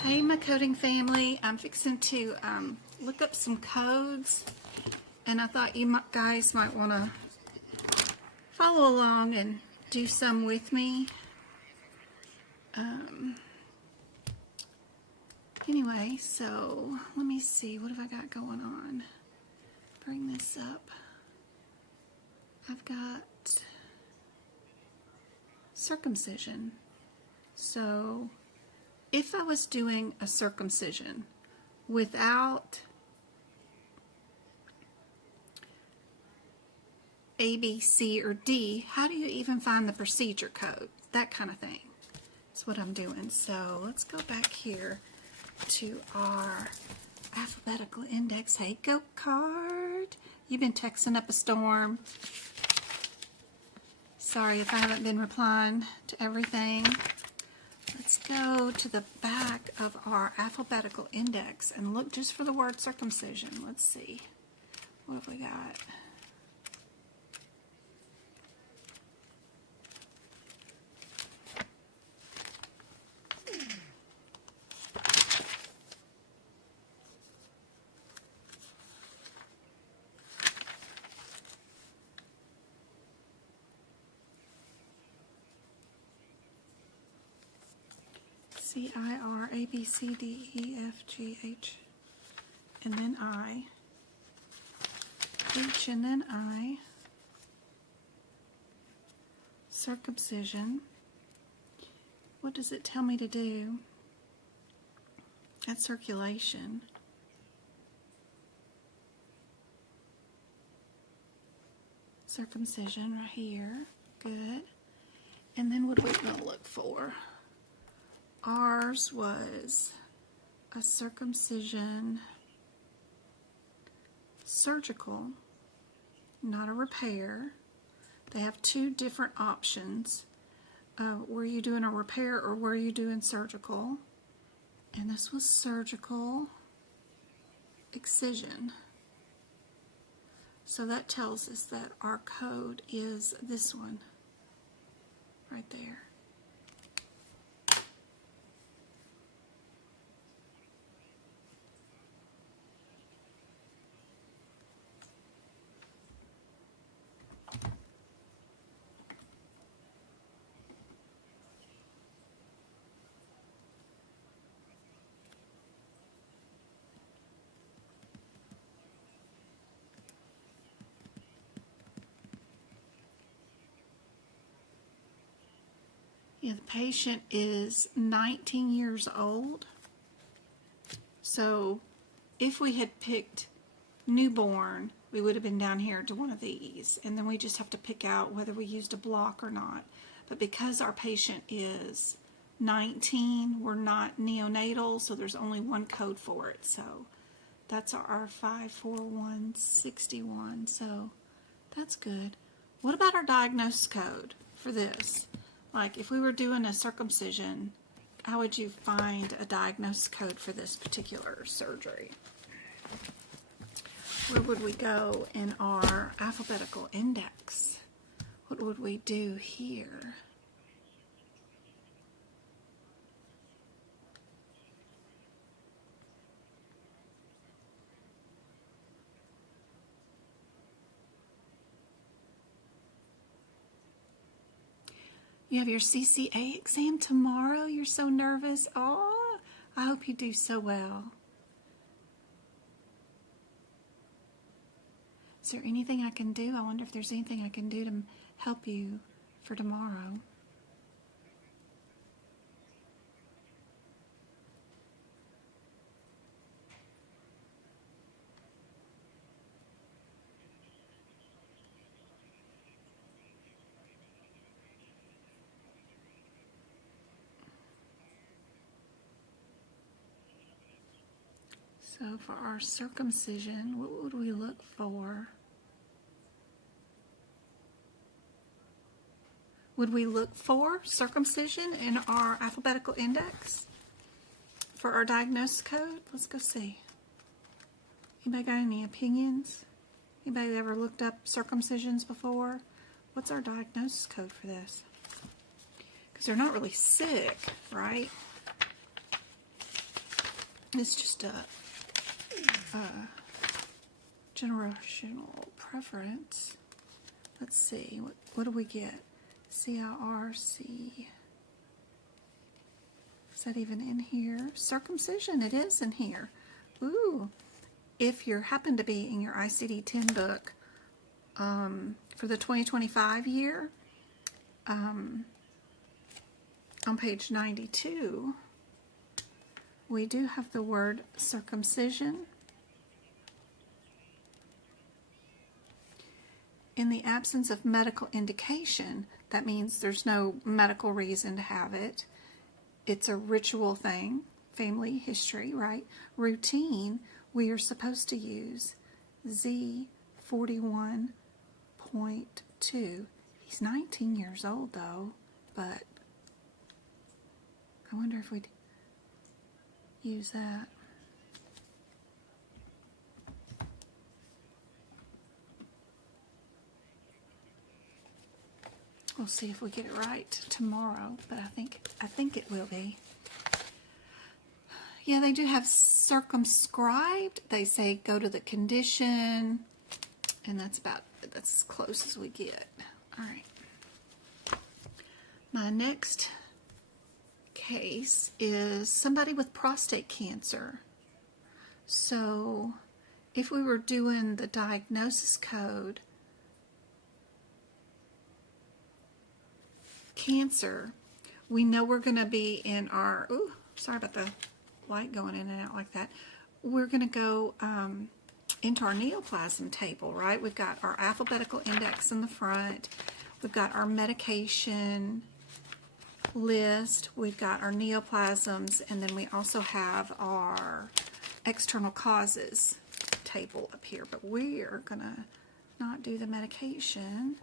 Hey, my coding family. I'm fixing to look up some codes, and I thought you guys might want to follow along and do some with me. Anyway, so let me see. What have I got going on? Bring this up. I've got circumcision. So if I was doing a circumcision without A, B, C, or D, how do you even find the procedure code? That kind of thing is what I'm doing. So let's go back here to our alphabetical index. Hey, go card. You've been texting up a storm. Sorry if I haven't been replying to everything. Let's go to the back of our alphabetical index and look just for the word circumcision. Let's see. What have we got? C, I, R, A, B, C, D, E, F, G, H, and then I. H and then I. Circumcision. What does it tell me to do? That's circulation. Circumcision right here. Good. And then what are we going to look for? Ours was a circumcision surgical, not a repair. They have two different options. Were you doing a repair or were you doing surgical? And this was surgical excision. So that tells us that our code is this one right there. Yeah, the patient is 19 years old. So if we had picked newborn, we would have been down here to one of these. And then we just have to pick out whether we used a block or not. But because our patient is 19, we're not neonatal, so there's only one code for it. So that's our 54161. So that's good. What about our diagnosis code for this? Like if we were doing a circumcision, how would you find a diagnosis code for this particular surgery? Where would we go in our alphabetical index? What would we do here? You have your CCA exam tomorrow. You're so nervous. Oh, I hope you do so well. Is there anything I can do? I wonder if there's anything I can do to help you for tomorrow. So for our circumcision, what would we look for? Would we look for circumcision in our alphabetical index for our diagnosis code? Let's go see. Anybody got any opinions? Anybody ever looked up circumcisions before? What's our diagnosis code for this? Because they're not really sick, right? It's just a generational preference. Let's see, what do we get? CIRC. Is that even in here? Circumcision, it is in here. Ooh, if you happen to be in your ICD-10 book for the 2025 year, on page 92, we do have the word circumcision. In the absence of medical indication, that means there's no medical reason to have it. It's a ritual thing, family history, right? Routine, we are supposed to use Z41.2. He's 19 years old though, but I wonder if we'd use that. We'll see if we get it right tomorrow, but I think it will be. Yeah, they do have circumscribed. They say go to the condition, and that's as close as we get. All right. My next case is somebody with prostate cancer. So if we were doing the diagnosis code, cancer, we know we're going to be in our, ooh, sorry about the light going in and out like that. We're going to go into our neoplasm table, right? We've got our alphabetical index in the front. We've got our medication list. We've got our neoplasms, and then we also have our external causes table up here. But we are going to not do the medication.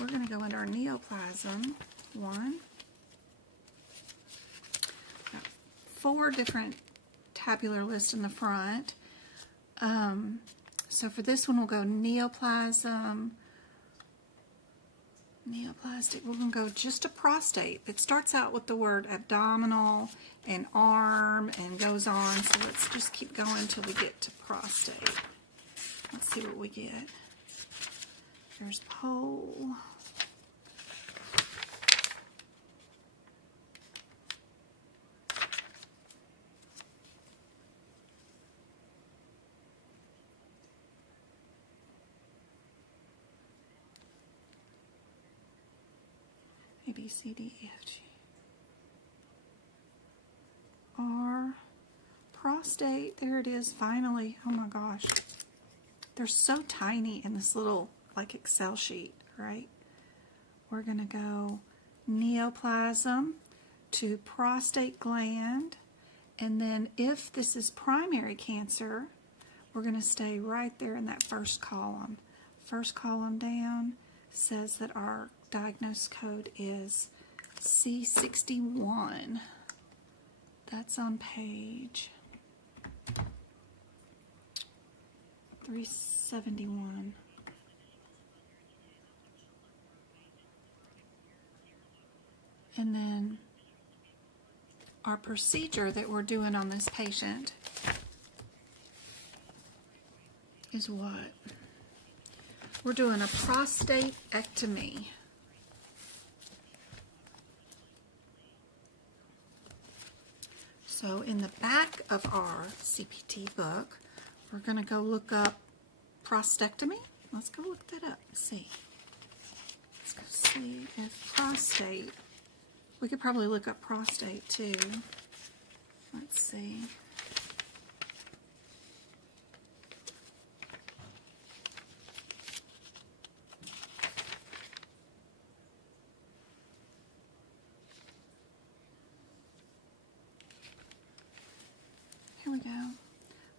We're going to go into our neoplasm one. Got 4 different tabular lists in the front. So for this one, we'll go neoplasm, neoplastic. We're going to go just to prostate. It starts out with the word abdominal and arm and goes on. So let's just keep going until we get to prostate. Let's see what we get. There's pole. A, B, C, D, E, F, G. R. Prostate. There it is, finally. Oh my gosh. They're so tiny in this little, like, Excel sheet, right? We're going to go neoplasm to prostate gland. And then if this is primary cancer, we're going to stay right there in that first column. First column down says that our diagnosis code is C61. That's on page 371. And then our procedure that we're doing on this patient is what? We're doing a prostatectomy. So in the back of our CPT book, we're going to go look up prostatectomy. Let's go look that up and see. Let's go see if prostate. We could probably look up prostate too. Let's see. Here we go.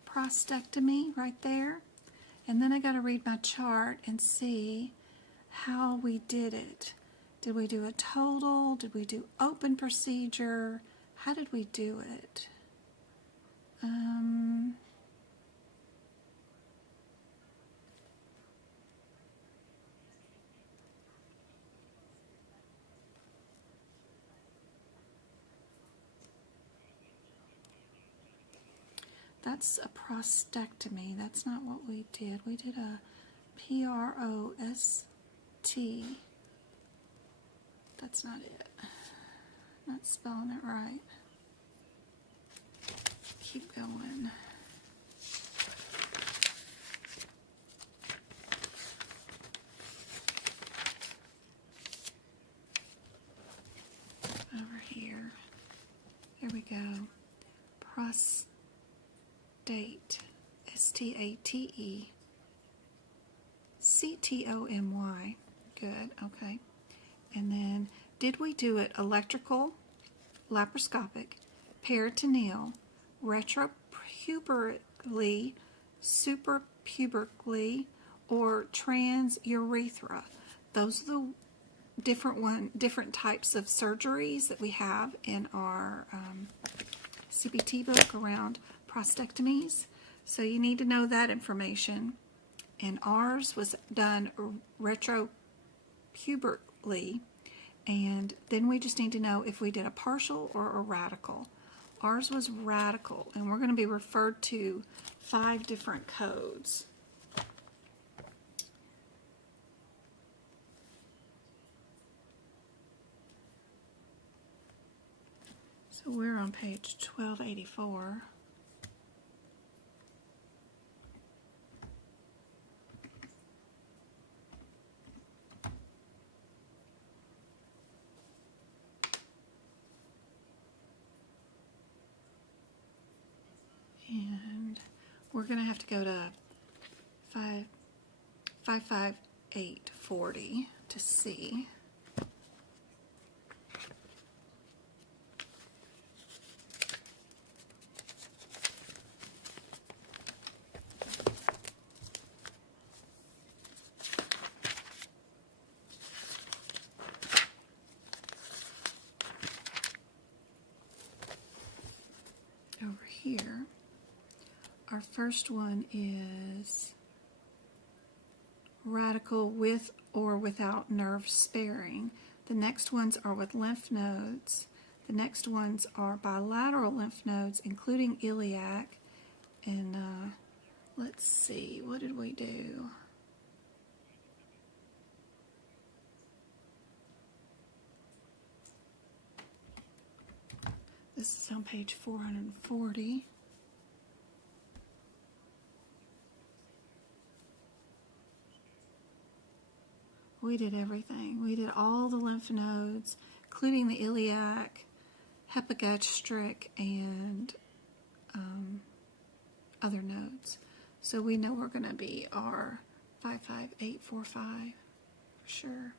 Prostatectomy right there. And then I got to read my chart and see how we did it. Did we do a total? Did we do open procedure? How did we do it? That's a prostatectomy. That's not what we did. We did a P-R-O-S-T. That's not it. Not spelling it right. Keep going. Over here. Here we go. Prostate. S-T-A-T-E. C-T-O-M-Y. Good, okay. And then, did we do it electrical, laparoscopic, peritoneal, retropuberally, suprapuberally, or transurethra? Those are the different types of surgeries that we have in our CPT book around prostatectomies. So you need to know that information. And ours was done retropuberally, and then we just need to know if we did a partial or a radical. Ours was radical, and we're going to be referred to 5 different codes. So we're on page 1284. And we're going to have to go to 55840 to see. Over here. Our first one is radical with or without nerve sparing. The next ones are with lymph nodes. The next ones are bilateral lymph nodes, including iliac. And let's see, what did we do? This is on page 440. We did everything. We did all the lymph nodes, including the iliac, epigastric, and other nodes. So we know we're going to be our 55845 for sure.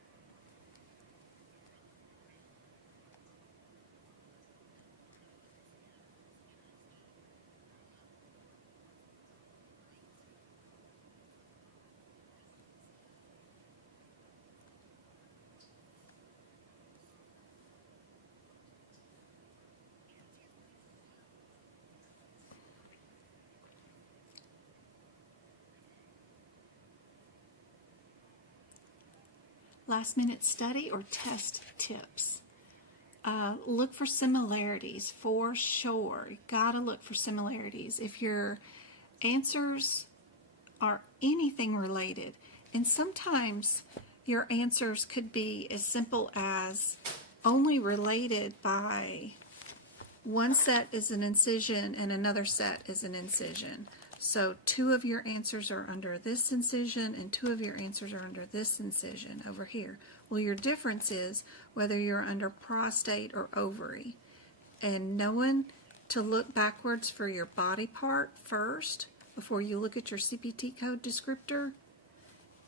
Last minute study or test tips. Look for similarities for sure. You gotta look for similarities. If your answers are anything related, and sometimes your answers could be as simple as only related by one set is an incision and another set is an incision. So 2 of your answers are under this incision and 2 of your answers are under this incision over here. Well, your difference is whether you're under prostate or ovary. And knowing to look backwards for your body part first before you look at your CPT code descriptor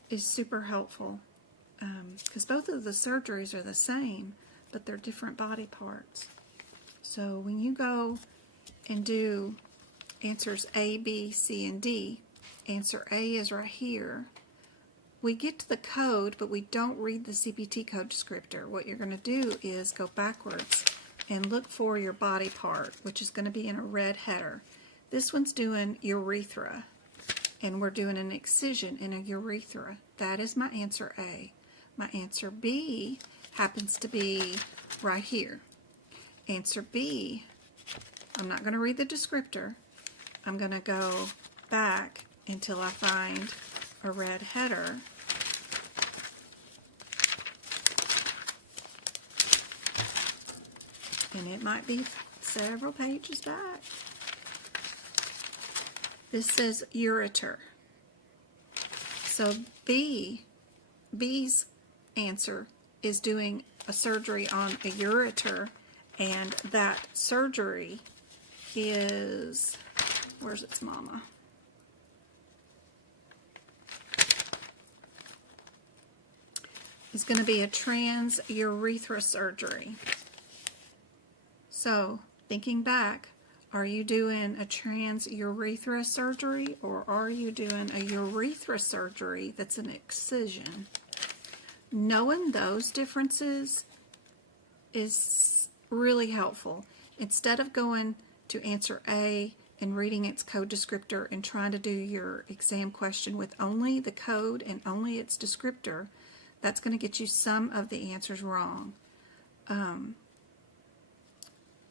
is super helpful. Because both of the surgeries are the same, but they're different body parts. So when you go and do answers A, B, C, and D, answer A is right here. We get to the code, but we don't read the CPT code descriptor. What you're going to do is go backwards and look for your body part, which is going to be in a red header. This one's doing urethra, and we're doing an excision in a urethra. That is my answer A. My answer B happens to be right here. Answer B, I'm not going to read the descriptor. I'm going to go back until I find a red header. And it might be several pages back. This says ureter. So B's answer is doing a surgery on a ureter, and that surgery is, where's its mama? It's going to be a transurethral surgery. So, thinking back, are you doing a transurethral surgery, or are you doing a urethra surgery that's an excision? Knowing those differences is really helpful. Instead of going to answer A and reading its code descriptor and trying to do your exam question with only the code and only its descriptor, that's going to get you some of the answers wrong.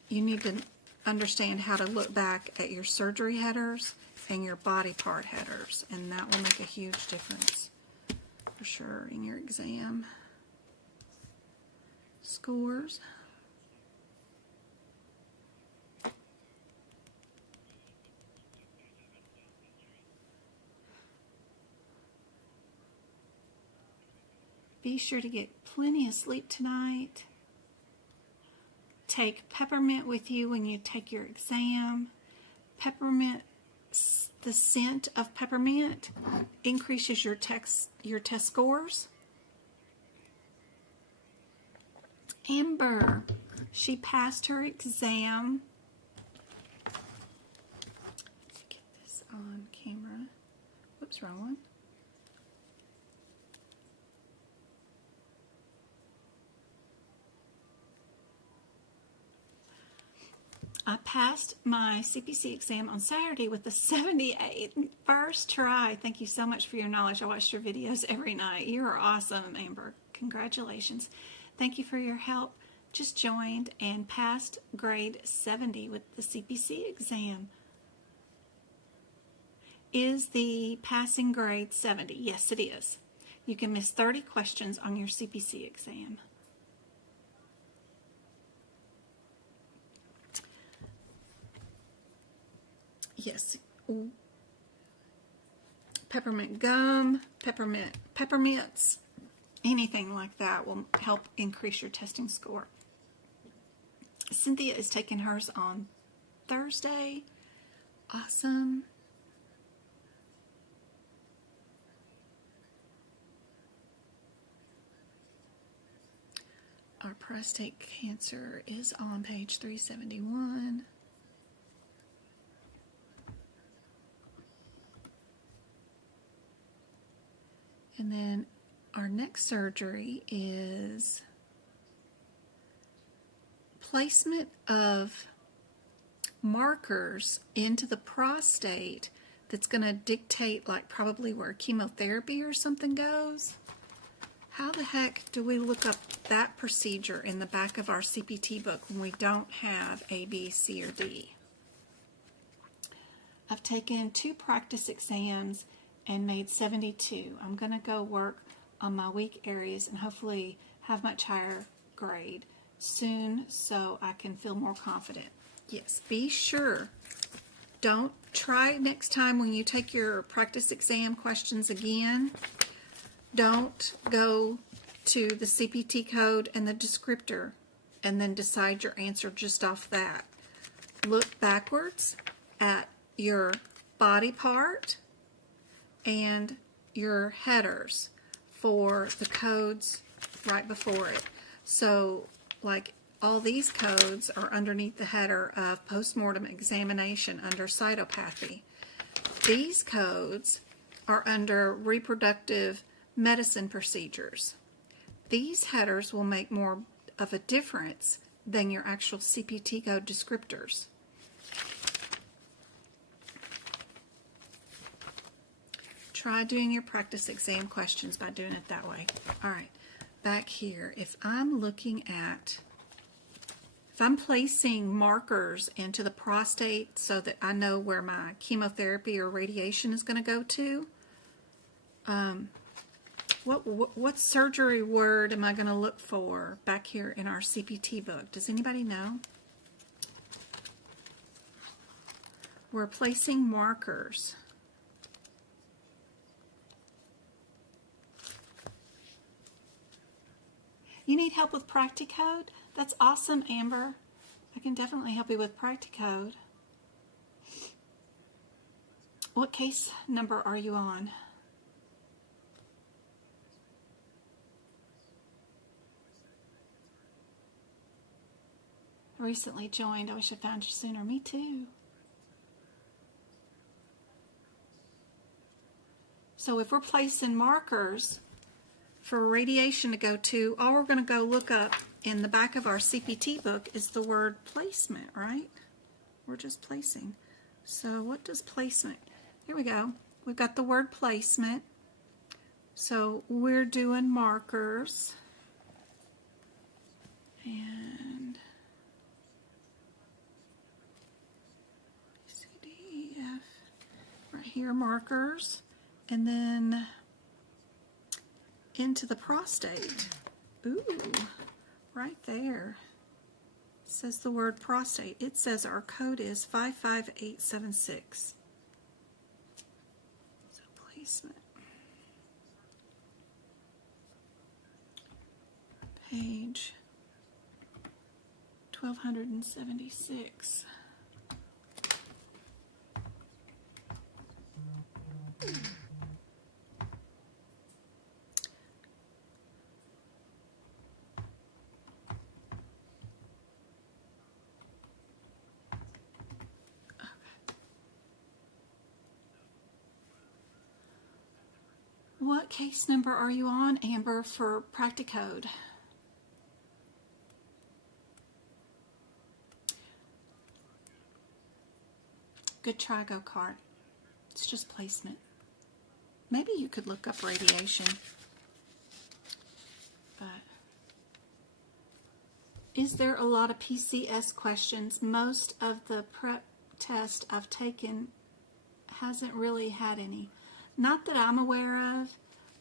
You need to understand how to look back at your surgery headers and your body part headers, and that will make a huge difference for sure in your exam scores. Be sure to get plenty of sleep tonight. Take peppermint with you when you take your exam. Peppermint, the scent of peppermint increases your test scores. Amber, she passed her exam. Get this on camera. Whoops, wrong one. I passed my CPC exam on Saturday with a 78 first try. Thank you so much for your knowledge. I watched your videos every night. You are awesome, Amber. Congratulations. Thank you for your help. Just joined and passed grade 70 with the CPC exam. Is the passing grade 70? Yes, it is. You can miss 30 questions on your CPC exam. Yes, peppermint gum, peppermints, anything like that will help increase your testing score. Cynthia is taking hers on Thursday. Awesome. Our prostate cancer is on page 371. And then our next surgery is placement of markers into the prostate that's going to dictate, like, probably where chemotherapy or something goes. How the heck do we look up that procedure in the back of our CPT book when we don't have A, B, C, or D? I've taken 2 practice exams and made 72. I'm going to go work on my weak areas and hopefully have much higher grade soon so I can feel more confident. Yes, be sure. Don't try next time when you take your practice exam questions again. Don't go to the CPT code and the descriptor and then decide your answer just off that. Look backwards at your body part and your headers for the codes right before it. So, like, all these codes are underneath the header of postmortem examination under cytopathy. These codes are under reproductive medicine procedures. These headers will make more of a difference than your actual CPT code descriptors. Try doing your practice exam questions by doing it that way. All right, back here, if I'm looking at, if if I'm placing markers into the prostate so that I know where my chemotherapy or radiation is going to go to, what surgery word am I going to look for back here in our CPT book? Does anybody know? We're placing markers. You need help with Practicode? That's awesome, Amber. I can definitely help you with Practicode. What case number are you on? I recently joined. I wish I found you sooner. Me too. So if we're placing markers for radiation to go to, all we're going to go look up in the back of our CPT book is the word placement, right? We're just placing. So what does placement? Here we go. We've got the word placement. So we're doing markers. And C, D, E, F. Right here, markers. And then into the prostate. Ooh, right there. It says the word prostate. It says our code is 55876. So placement. Page 1276. What case number are you on, Amber, for Practicode? Good try, go card. It's just placement. Maybe you could look up radiation. But is there a lot of PCS questions? Most of the prep test I've taken hasn't really had any. Not that I'm aware of.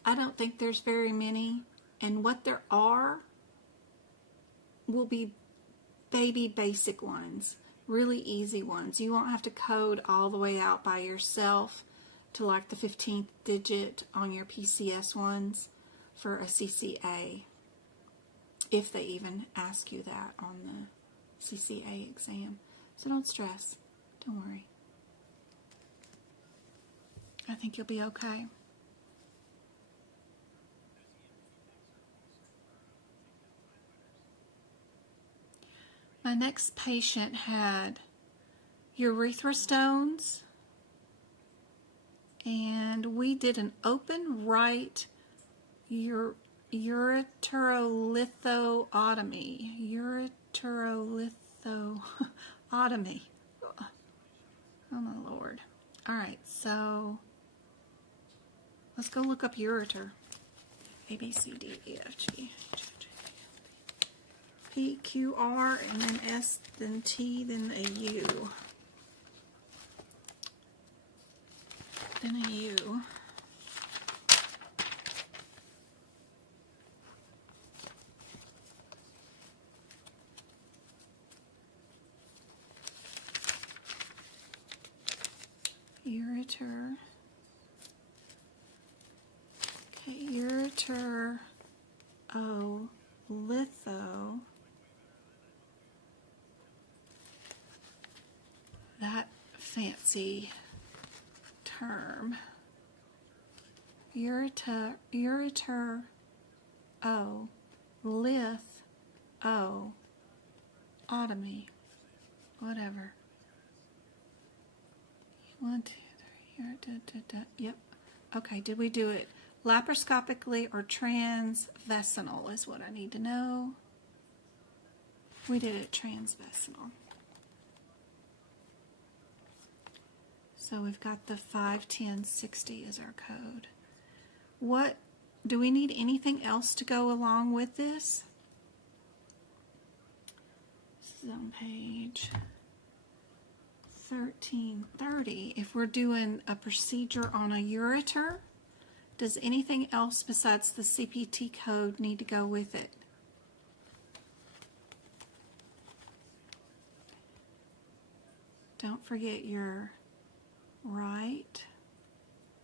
I don't think there's very many. And what there are will be baby basic ones. Really easy ones. You won't have to code all the way out by yourself to like the 15th digit on your PCS ones for a CCA. If they even ask you that on the CCA exam. So don't stress. Don't worry. I think you'll be okay. My next patient had urethral stones, and we did an open right ureterolithotomy. Ureterolithotomy. Oh my Lord. Alright, so let's go look up ureter. A, B, C, D, E, F, G, H, I, J, P, Q, R, and then S, then T, then a U. Then a U. Ureter. Okay, ureter. O. Litho. That fancy term. Ureter. O. Lith. O. Otomy. Whatever. 1, 2, 3. Yep. Okay, did we do it laparoscopically or transvaginal is what I need to know. We did it transvaginal. So we've got the 51060 as our code. What, do we need anything else to go along with this? This is on page 1330. If we're doing a procedure on a ureter, does anything else besides the CPT code need to go with it? Don't forget your right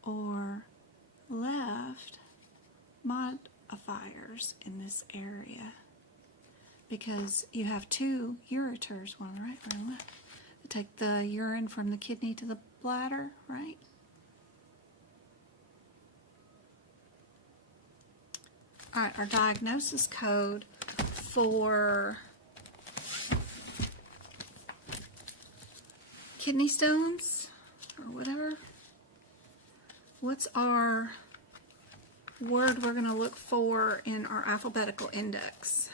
or left modifiers in this area, because you have two ureters, one right, one left. They take the urine from the kidney to the bladder, right? All right, our diagnosis code for kidney stones or whatever. What's our word we're going to look for in our alphabetical index?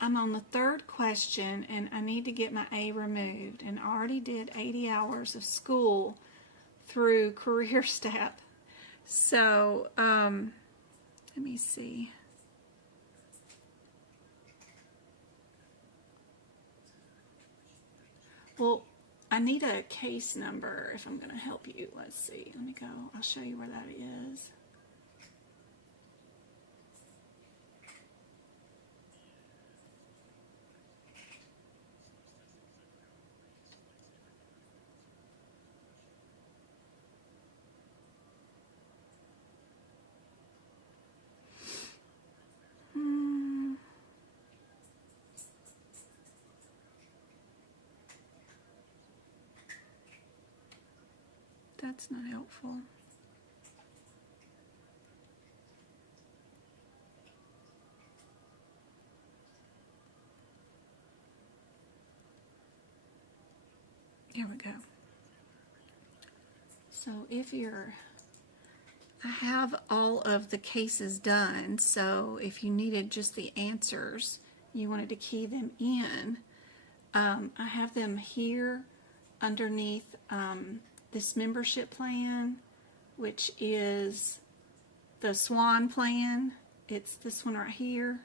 I'm on the third question and I need to get my A removed, and I already did 80 hours of school through career step. So let me see. Well, I need a case number if I'm going to help you. Let's see. Let me go. I'll show you where that is. That's not helpful. Here we go. So if you're, I have all of the cases done, so if you needed just the answers, you wanted to key them in, I have them here underneath this membership plan, which is the SWAN plan. It's this one right here.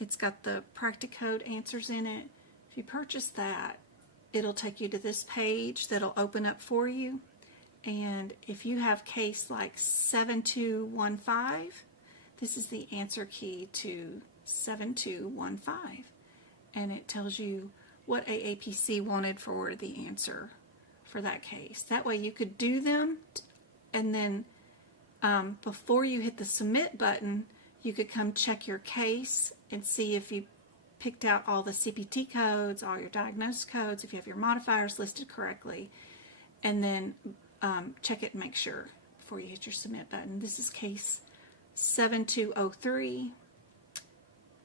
It's got the Practicode answers in it. If you purchase that, it'll take you to this page that'll open up for you. And if you have case like 7215, this is the answer key to 7215. And it tells you what aapc wanted for the answer for that case. That way you could do them, and then before you hit the submit button, you could come check your case and see if you picked out all the CPT codes, all your diagnosis codes, if you have your modifiers listed correctly, and then check it and make sure before you hit your submit button. This is case 7203.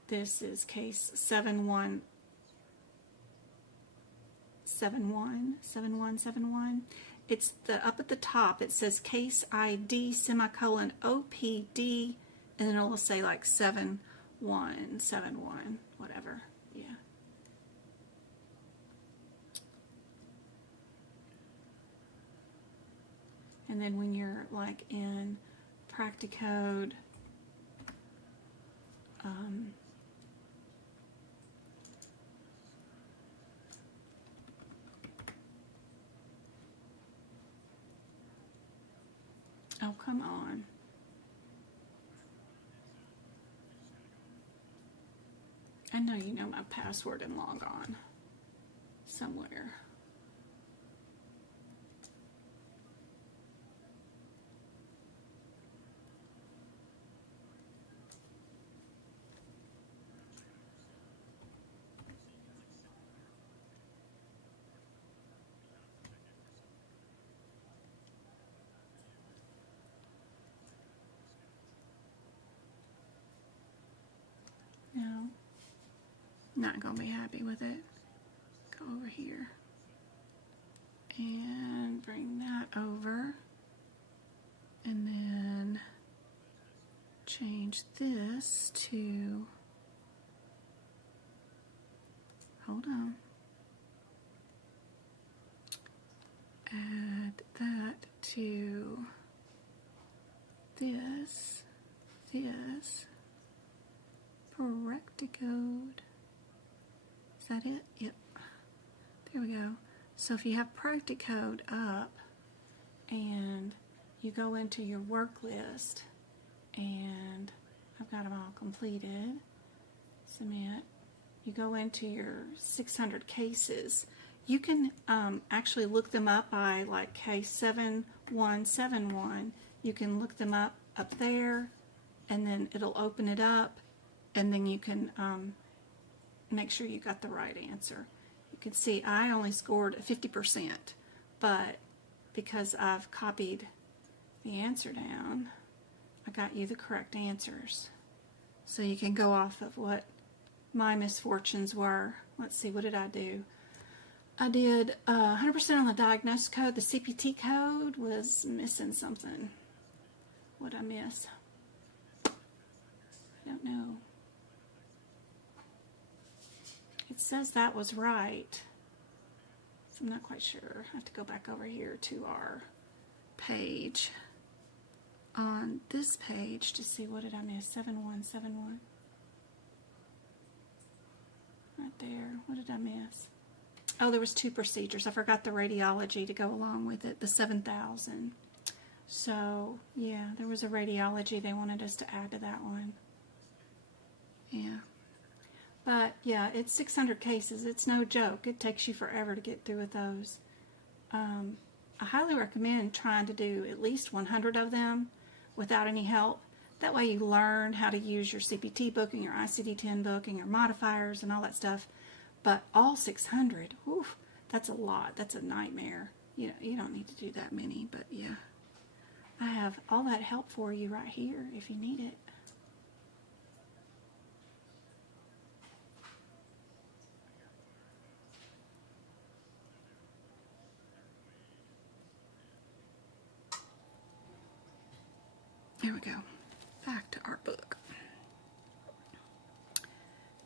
This is case 7171. It's the up at the top. It says case ID semicolon OPD, and then it'll say like 7171, whatever. Yeah. And then when you're like in Practicode, oh, come on. I know you know my password and log on somewhere. No, not gonna be happy with it. Go over here and bring that over, and then change this to, hold on, add add that to this Practicode. Is that it? Yep. There we go. So if you have Practicode up and you go into your work list, and I've got them all completed, submit, you go into your 600 cases, you can actually look them up by like case 7171. You can look them up there, and then it'll open it up, and then you can make sure you got the right answer. You can see I only scored 50%, but because I've copied the answer down, I got you the correct answers. So you can go off of what my misfortunes were. Let's see, what did I do? I did 100% on the diagnosis code. The CPT code was missing something. What'd I miss? I don't know. It says that was right, so I'm not quite sure. I have to go back over here to our page. On this page to see, what did I miss? 7171. Right there. What did I miss? Oh, there was 2 procedures. I forgot the radiology to go along with it, the 7,000. So, yeah, there was a radiology they wanted us to add to that one. Yeah. But, yeah, it's 600 cases. It's no joke. It takes you forever to get through with those. I highly recommend trying to do at least 100 of them without any help. That way you learn how to use your CPT book and your ICD-10 book and your modifiers and all that stuff. But all 600, whew, that's a lot. That's a nightmare. You don't need to do that many, but yeah. I have all that help for you right here if you need it. There we go. Back to our book.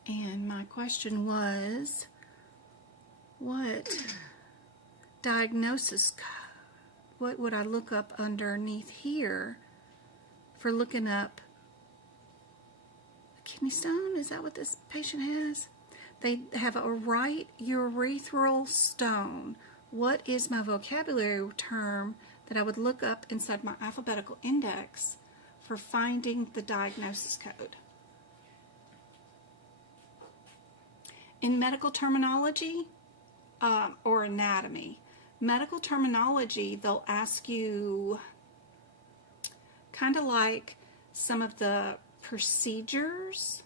And my question was, what diagnosis, what would I look up underneath here for looking up a kidney stone? Is that what this patient has? They have a right urethral stone. What is my vocabulary term that I would look up inside my alphabetical index for finding the diagnosis code? In medical terminology or anatomy, medical terminology, they'll ask you kind of like some of the procedures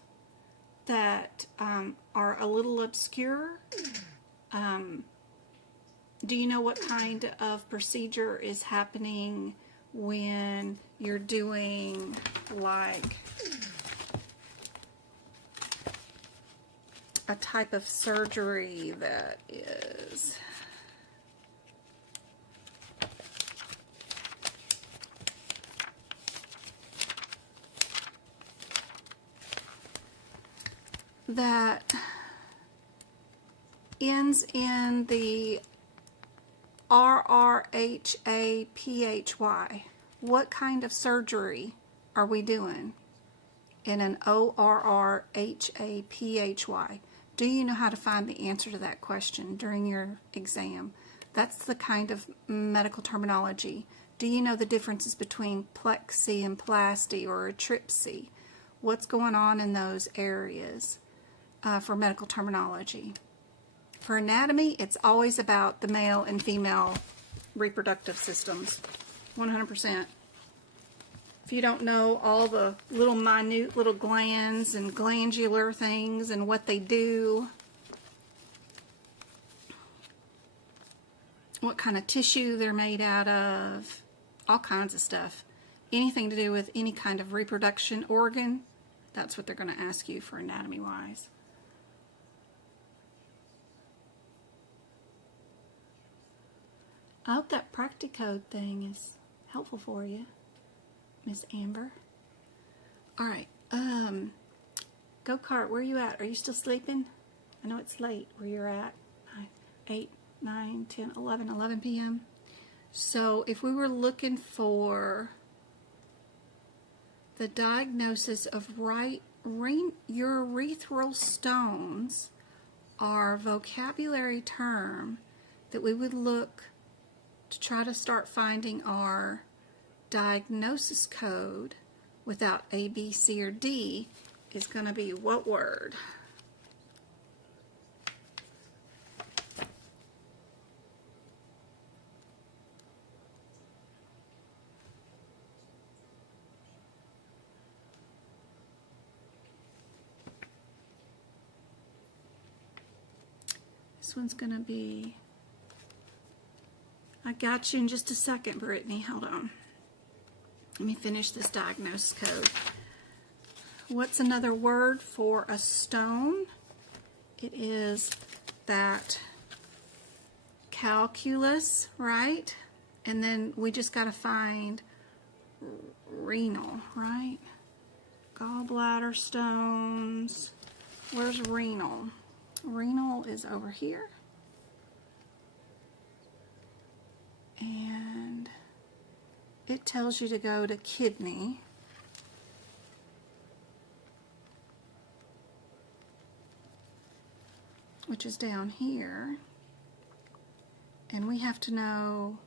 that are a little obscure. Do you know what kind of procedure is happening when you're doing like a type of surgery that is that ends in the RRHAPHY? What kind of surgery are we doing in an ORRHAPHY? Do you know how to find the answer to that question during your exam? That's the kind of medical terminology. Do you know the differences between plexy and plasty or a tripsy? What's going on in those areas for medical terminology? For anatomy, it's always about the male and female reproductive systems, 100%. If you don't know all the little minute little glands and glandular things and what they do, what kind of tissue they're made out of, all kinds of stuff, anything to do with any kind of reproduction organ, that's what they're going to ask you for anatomy-wise. I hope that Practicode thing is helpful for you, Miss Amber. Alright, Go-Kart, where are you at? Are you still sleeping? I know it's late where you're at. 8, 9, 10, 11 p.m. So if we were looking for the diagnosis of right urethral stones, our vocabulary term that we would look to try to start finding our diagnosis code without A, B, C, or D is going to be what word? This one's going to be, I got you in just a second, Brittany. Hold on. Let me finish this diagnosis code. What's another word for a stone? It is that calculus, right? And then we just got to find renal, right? Gallbladder stones. Where's renal? Renal is over here. And it tells you to go to kidney. Which is down here. And we have to know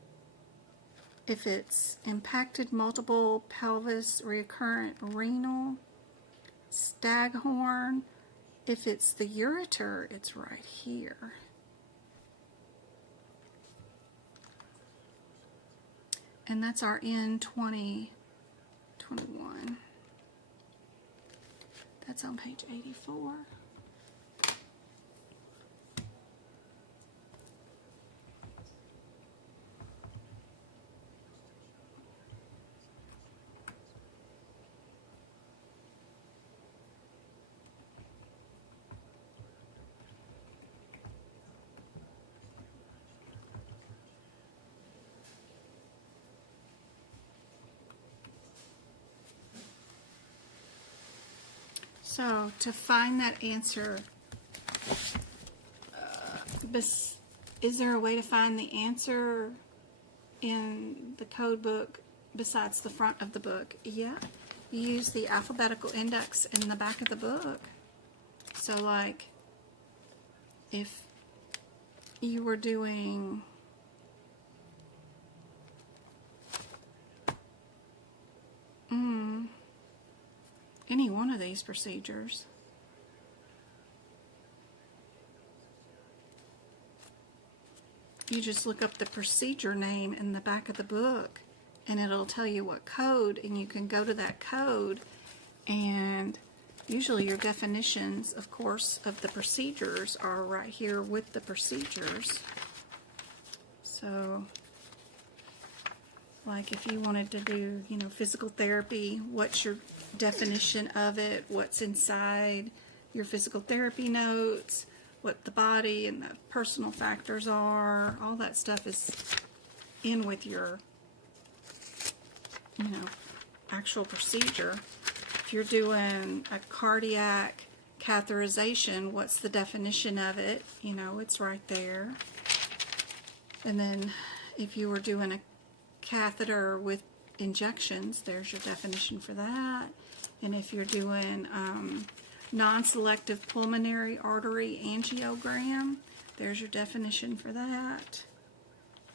if it's impacted multiple pelvis, recurrent renal, staghorn. If it's the ureter, it's right here. And that's our N2021. That's on page 84. So to find that answer, is there a way to find the answer in the code book besides the front of the book? Yeah, you use the alphabetical index in the back of the book. So like if you were doing any one of these procedures, you just look up the procedure name in the back of the book and it'll tell you what code, and you can go to that code, and usually your definitions, of course, of the procedures are right here with the procedures. So like if you wanted to do, you know, physical therapy, what's your definition of it, what's inside your physical therapy notes, what the body and the personal factors are, all that stuff is in with your, you know, actual procedure. If you're doing a cardiac catheterization, what's the definition of it? You know, it's right there. And then if you were doing a catheter with injections, there's your definition for that. And if you're doing non-selective pulmonary artery angiogram, there's your definition for that.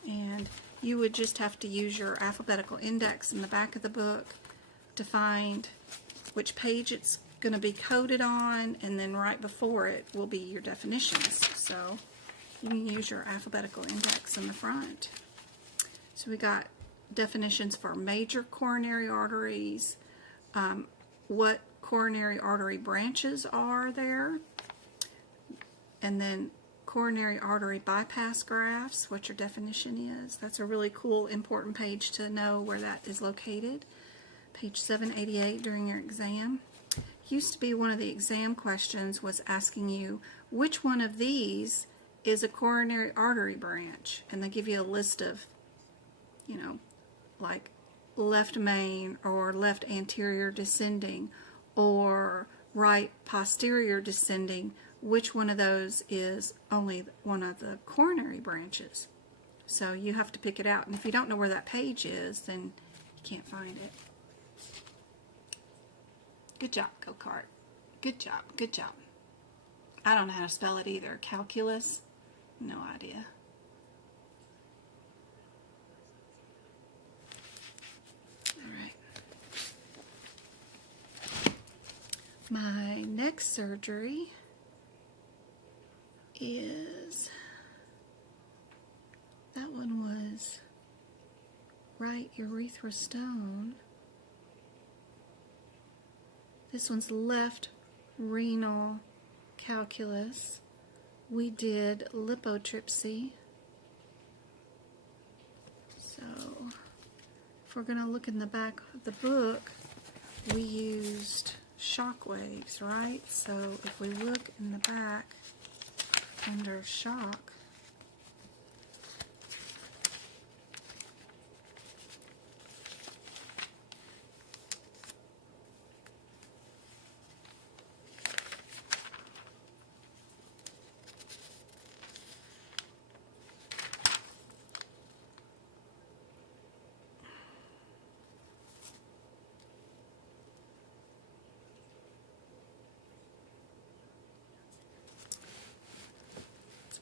And you would just have to use your alphabetical index in the back of the book to find which page it's going to be coded on, and then right before it will be your definitions. So you can use your alphabetical index in the front. So we got definitions for major coronary arteries, what coronary artery branches are there, and then coronary artery bypass grafts, what your definition is. That's a really cool, important page to know where that is located. Page 788 during your exam. Used to be one of the exam questions was asking you which one of these is a coronary artery branch, and they give you a list of, you know, like left main or left anterior descending or right posterior descending. Which one of those is only one of the coronary branches? So you have to pick it out. And if you don't know where that page is, then you can't find it. Good job, go-kart. Good job, good job. I don't know how to spell it either. Calculus? No idea. All right. My next surgery is, that one was right urethral stone. This one's left renal calculus. We did lithotripsy. So if we're going to look in the back of the book, we used shockwaves, right? So if we look in the back under shock,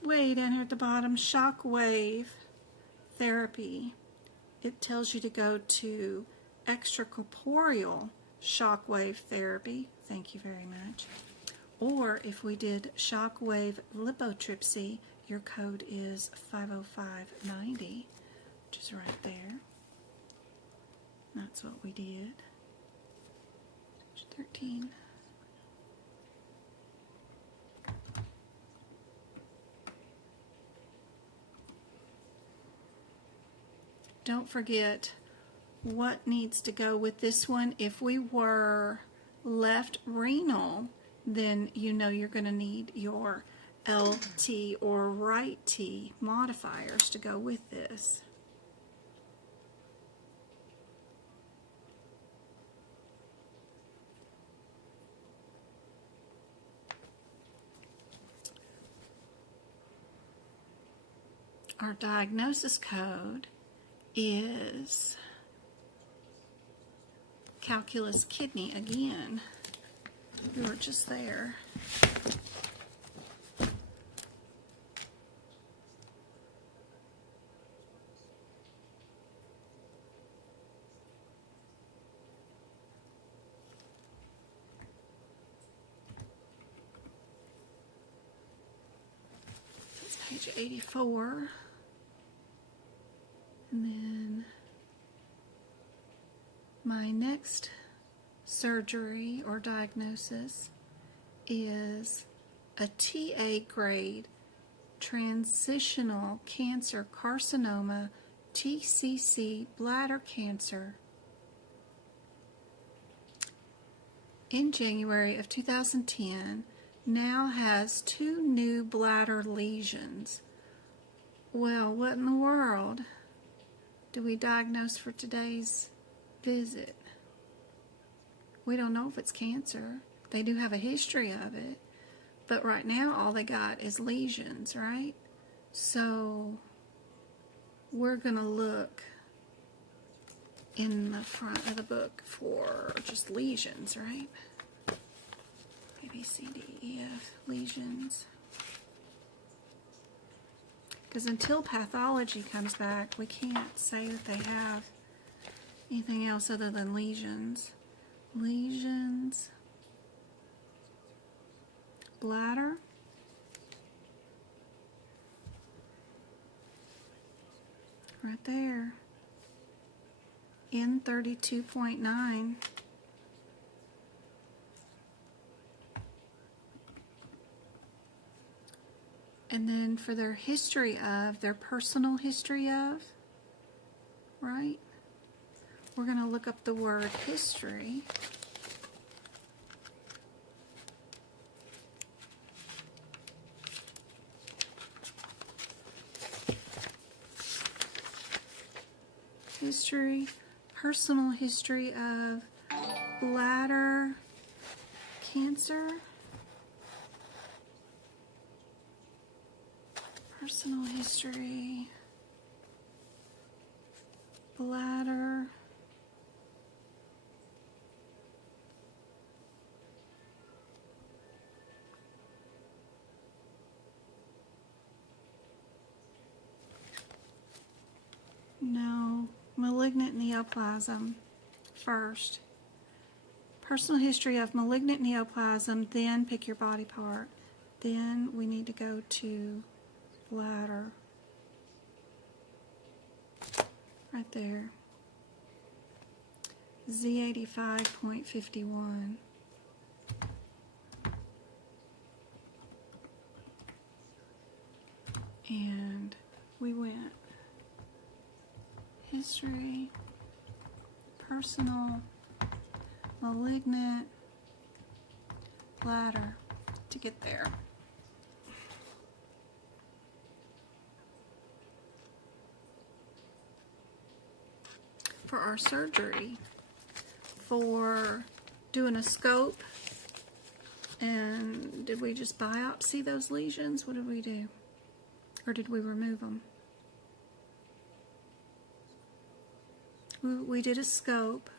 way down here at the bottom, shockwave therapy. It tells you to go to extracorporeal shockwave therapy. Thank you very much. Or if we did shockwave lithotripsy, your code is 50590, which is right there. That's what we did. 13. Don't forget what needs to go with this one. If we were left renal, then you know you're going to need your LT or right T modifiers to go with this. Our diagnosis code is calculus kidney again. We were just there. That's page 84. And then my next surgery or diagnosis is a TA grade transitional cancer carcinoma, TCC bladder cancer. In January of 2010, now has 2 new bladder lesions. Well, what in the world do we diagnose for today's visit? We don't know if it's cancer. They do have a history of it, but right now all they got is lesions, right? So we're going to look in the front of the book for just lesions, right? A, B, C, D, E, F, lesions. Because until pathology comes back, we can't say that they have anything else other than lesions. Lesions. Bladder. Right there. N32.9. And then for their history of, their personal history of, right? We're going to look up the word history. History, personal history of bladder cancer. Personal history bladder. No, malignant neoplasm first. Personal history of malignant neoplasm, then pick your body part. Then we need to go to bladder. Right there. Z85.51. And we went history, personal, malignant, bladder to get there. For our surgery, for doing a scope, and did we just biopsy those lesions? What did we do? Or did we remove them? We did a scope.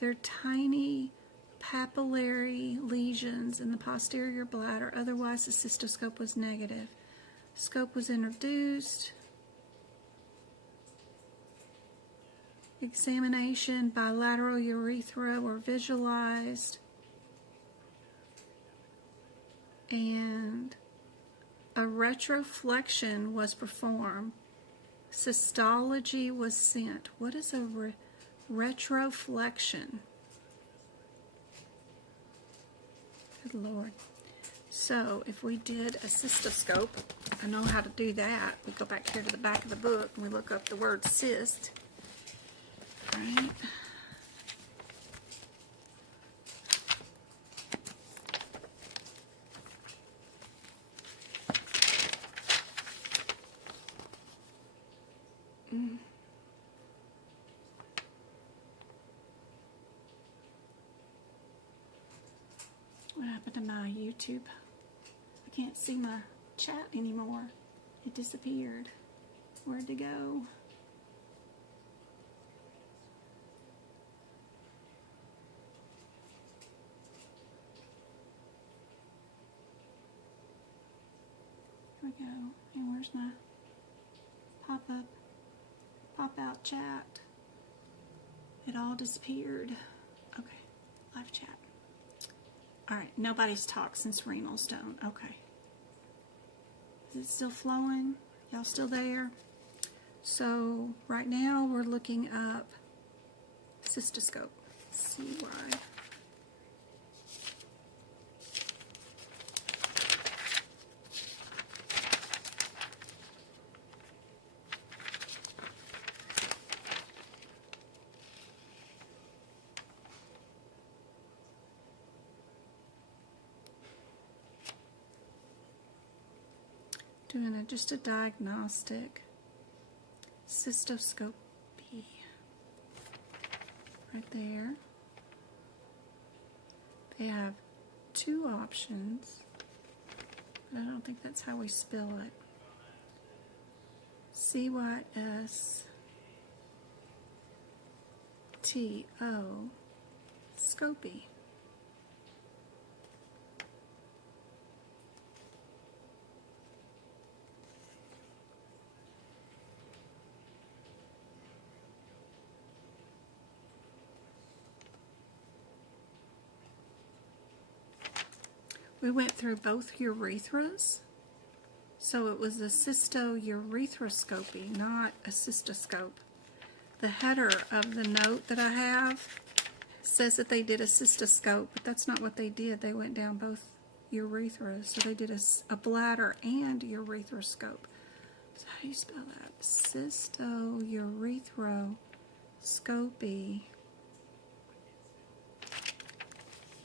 They're tiny papillary lesions in the posterior bladder. Otherwise, the cystoscope was negative. Scope was introduced. Examination, bilateral urethra were visualized. And a retroflexion was performed. Cystology was sent. What is a retroflexion? Good Lord. So if we did a cystoscope, I know how to do that. We go back here to the back of the book and we look up the word cyst. Right. What happened to my YouTube? I can't see my chat anymore. It disappeared. Where'd it go? Here we go. And where's my pop-up, pop-out chat? It all disappeared. Okay, live chat. All right, nobody's talked since renal stone. Okay. Is it still flowing? Y'all still there? So right now we're looking up cystoscope. CY. Doing just a diagnostic cystoscopy right there. They have two options, but I don't think that's how we spell it. CYSTO Scopy. We went through both urethras, so it was a cystourethroscopy, not a cystoscope. The header of the note that I have says that they did a cystoscope, but that's not what they did. They went down both urethras, so they did a bladder and urethroscope. So how do you spell that? Cystourethroscopy.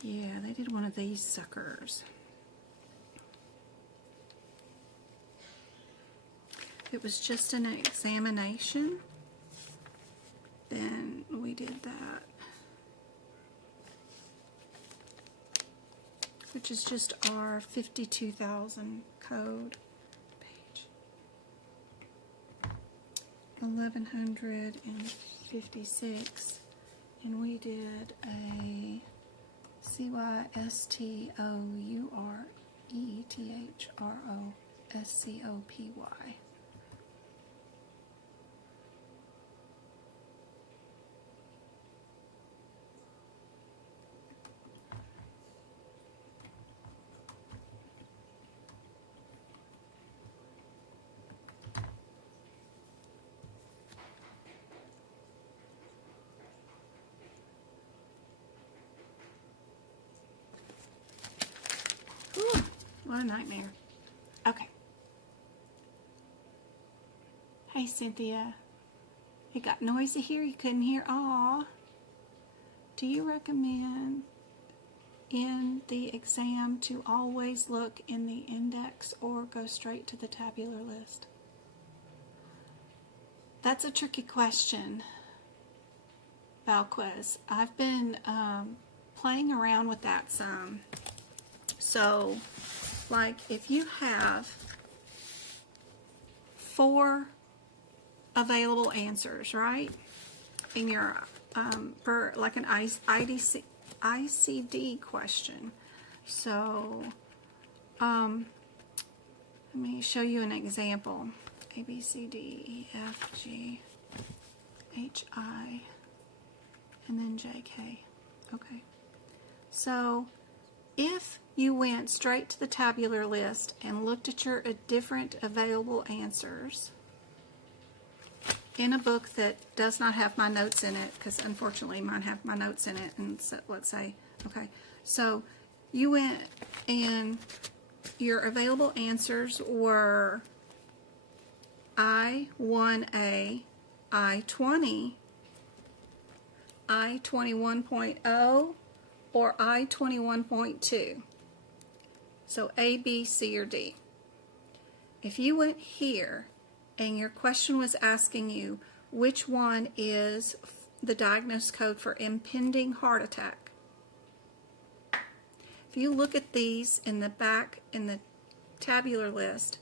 Yeah, they did one of these suckers. If it was just an examination, then we did that. Which is just our 52,000 code page. 1156, and we did a Cystourethroscopy. Whew, what a nightmare. Okay. Hey, Cynthia. It got noisy here. You couldn't hear. Aw. Do you recommend in the exam to always look in the index or go straight to the tabular list? That's a tricky question, Valquez. I've been playing around with that some. So, like, if you have 4 available answers, right, in your for like an ICD question. So, let me show you an example. A, B, C, D, E, F, G, H, I, and then J, K. Okay. So, if you went straight to the tabular list and looked at your different available answers in a book that does not have my notes in it, because unfortunately mine have my notes in it, and so, let's say, okay, so you went and your available answers were I1A, I20, I21.0, or I21.2. So A, B, C, or D. If you went here and your question was asking you which one is the diagnosis code for impending heart attack, if you look at these in the back in the tabular list,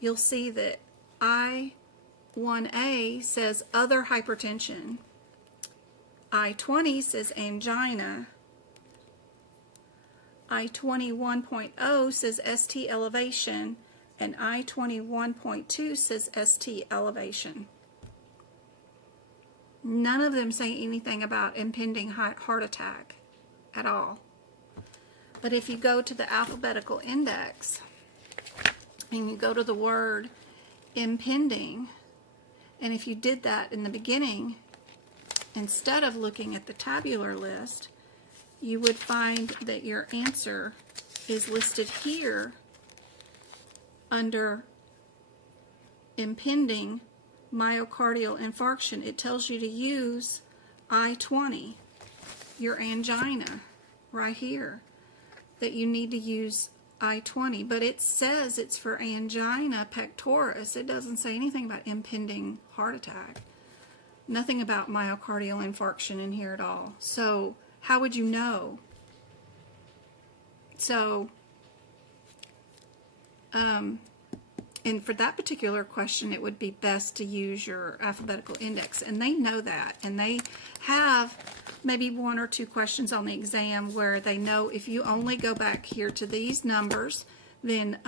you'll see that I1A says other hypertension, I20 says angina, I21.0 says ST elevation, and I21.2 says ST elevation. None of them say anything about impending heart attack at all. But if you go to the alphabetical index and you go to the word impending, and if you did that in the beginning, instead of looking at the tabular list, you would find that your answer is listed here under impending myocardial infarction. It tells you to use I20, your angina, right here, that you need to use I20, but it says it's for angina pectoris. It doesn't say anything about impending heart attack. Nothing about myocardial infarction in here at all. So how would you know? So, and for that particular question, it would be best to use your alphabetical index. And they know that. And they have maybe 1 or 2 questions on the exam where they know if you only go back here to these numbers, then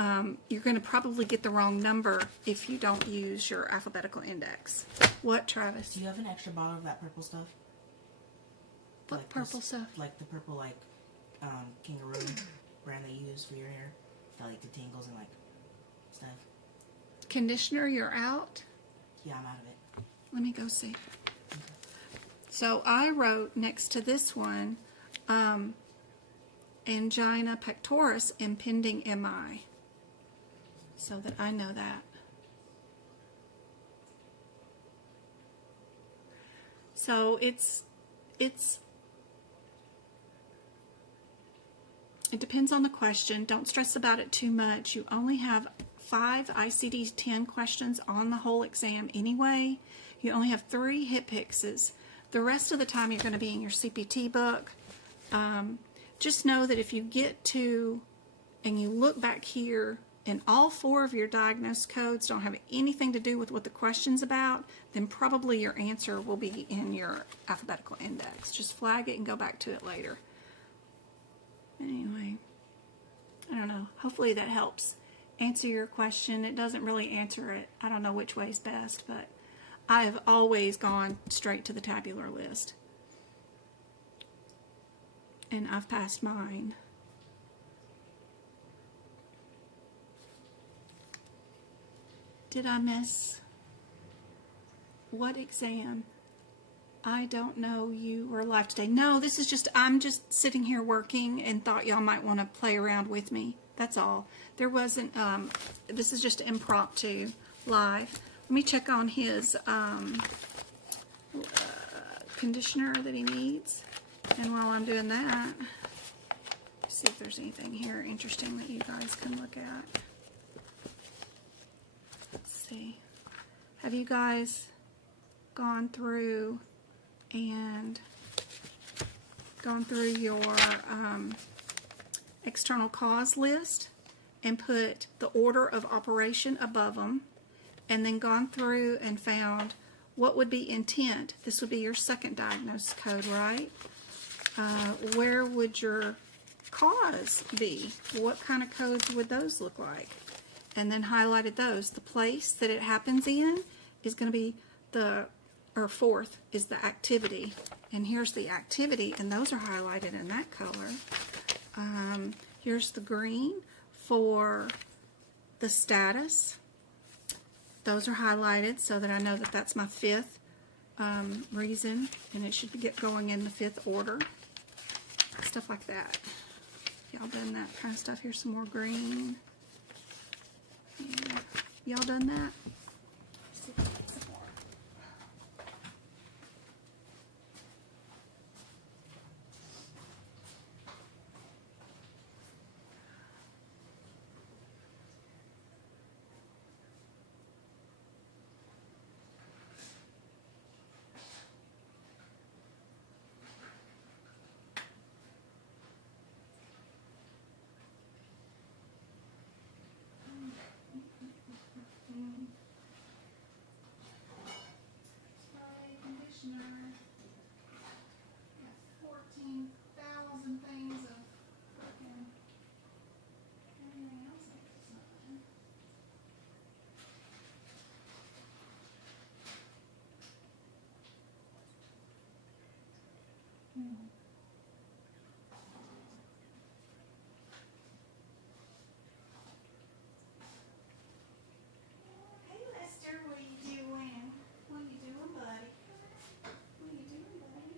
you're going to probably get the wrong number if you don't use your alphabetical index. What, Travis? Do you have an extra bottle of that purple stuff? What like purple stuff? Like the purple, like, kangaroo brand they use for your hair. That, like, the tingles and, like, stuff. Conditioner, you're out? Yeah, I'm out of it. Let me go see. Okay. So I wrote next to this one, angina pectoris, impending MI. So that I know that. So it depends on the question. Don't stress about it too much. You only have 5 ICD-10 questions on the whole exam anyway. You only have 3 hip fixes. The rest of the time you're going to be in your CPT book. Just know that if you get to, and you look back here and all 4 of your diagnosis codes don't have anything to do with what the question's about, then probably your answer will be in your alphabetical index. Just flag it and go back to it later. Anyway, I don't know. Hopefully that helps answer your question. It doesn't really answer it. I don't know which way is best, but I have always gone straight to the tabular list. And I've passed mine. Did I miss what exam? I don't know you were live today. No, this is just, I'm just sitting here working and thought y'all might want to play around with me. That's all. There wasn't, this is just impromptu live. Let me check on his conditioner that he needs. And while I'm doing that, see if there's anything here interesting that you guys can look at. Let's see. Have you guys gone through your external cause list and put the order of operation above them, and then gone through and found what would be intent? This would be your second diagnosis code, right? Where would your cause be? What kind of codes would those look like? And then highlighted those. The place that it happens in is going to be fourth is the activity. And here's the activity, and those are highlighted in that color. Here's the green for the status. Those are highlighted so that I know that that's my 5th reason, and it should get going in the 5th order. Stuff like that. Y'all done that kind of stuff. Here's some more green. Yeah. Y'all done that? Let's see if I can get some more. Hey Lester, what are you doing? What are you doing, buddy? What are you doing, buddy?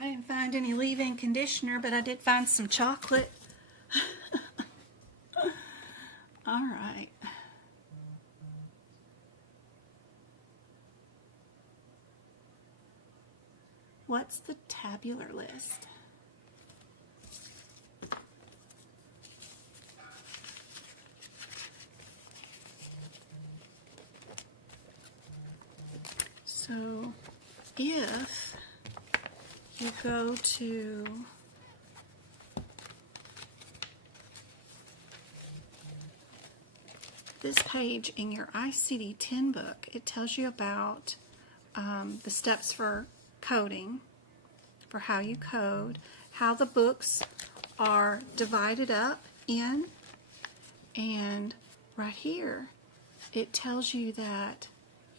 I didn't find any leave-in conditioner, but I did find some chocolate. All right. What's the tabular list? So if you go to this page in your ICD-10 book, it tells you about the steps for coding, for how you code, how the books are divided up in, and right here it tells you that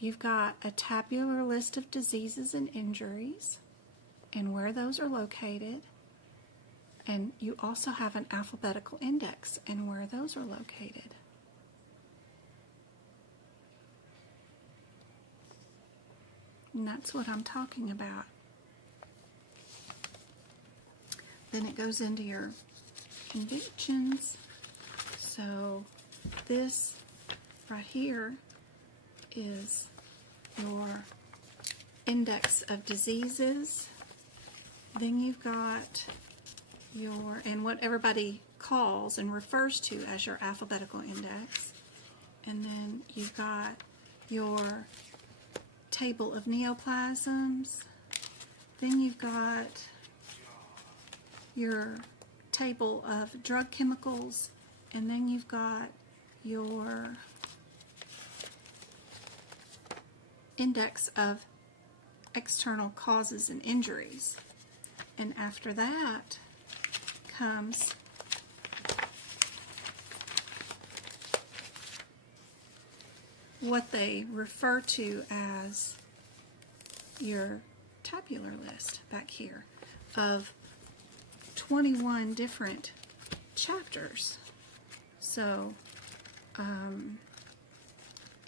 you've got a tabular list of diseases and injuries and where those are located, and you also have an alphabetical index and where those are located. And that's what I'm talking about. Then it goes into your conventions. So this right here is your index of diseases. Then you've got your, and what everybody calls and refers to as your alphabetical index. And then you've got your table of neoplasms. Then you've got your table of drug chemicals, and then you've got your index of external causes and injuries. And after that comes what they refer to as your tabular list back here of 21 different chapters. So,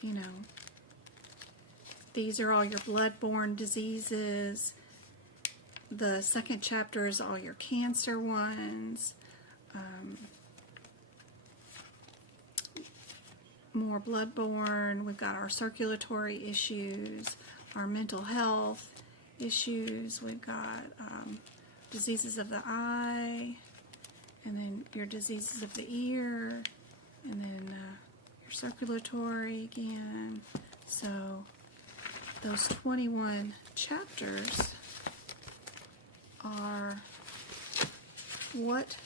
you know, these are all your blood-borne diseases. The second chapter is all your cancer ones. More blood-borne. We've got our circulatory issues, our mental health issues. We've got diseases of the eye, and then your diseases of the ear, and then your circulatory again. So those 21 chapters are what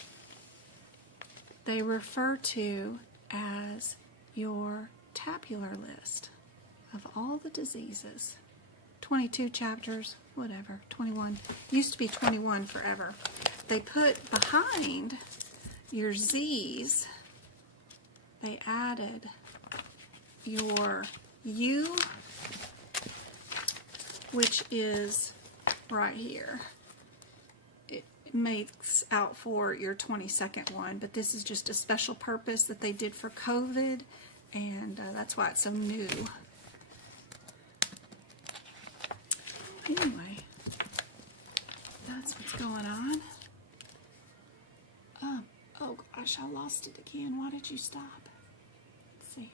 they refer to as your tabular list of all the diseases. 22 chapters, whatever, 21. Used to be 21 forever. They put behind your Z's, they added your U, which is right here. It makes out for your 22nd one, but this is just a special purpose that they did for COVID, and that's why it's so new. Anyway, that's what's going on. Oh gosh, I lost it again. Why did you stop? Let's see.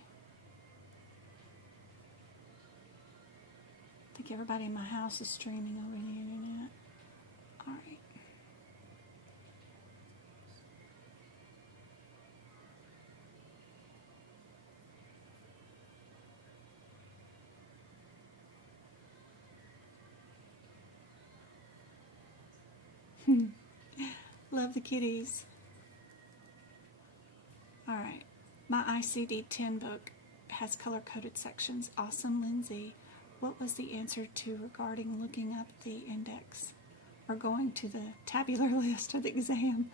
I think everybody in my house is streaming over the internet. All right. Love the kitties. All right, my ICD-10 book has color-coded sections. Awesome, Lindsay. What was the answer to regarding looking up the index or going to the tabular list of the exam?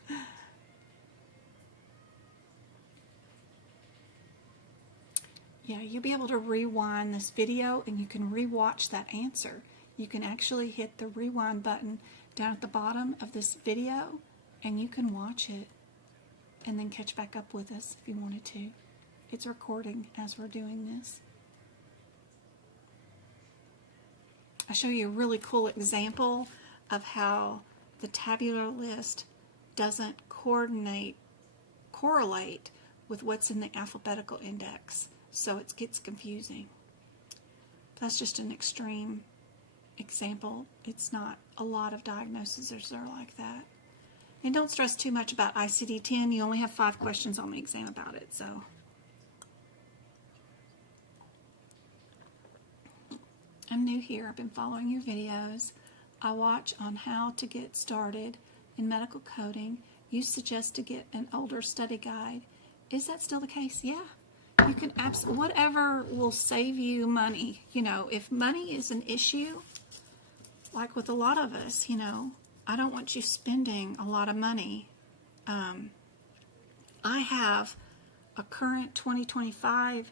Yeah, you'll be able to rewind this video and you can rewatch that answer. You can actually hit the rewind button down at the bottom of this video and you can watch it and then catch back up with us if you wanted to. It's recording as we're doing this. I'll show you a really cool example of how the tabular list doesn't correlate with what's in the alphabetical index, so it gets confusing. That's just an extreme example. It's not a lot of diagnoses are like that. And don't stress too much about ICD-10. You only have 5 questions on the exam about it, so. I'm new here. I've been following your videos. I watch on how to get started in medical coding. You suggest to get an older study guide. Is that still the case? Yeah. You can whatever will save you money. You know, if money is an issue, like with a lot of us, you know, I don't want you spending a lot of money. I have a current 2025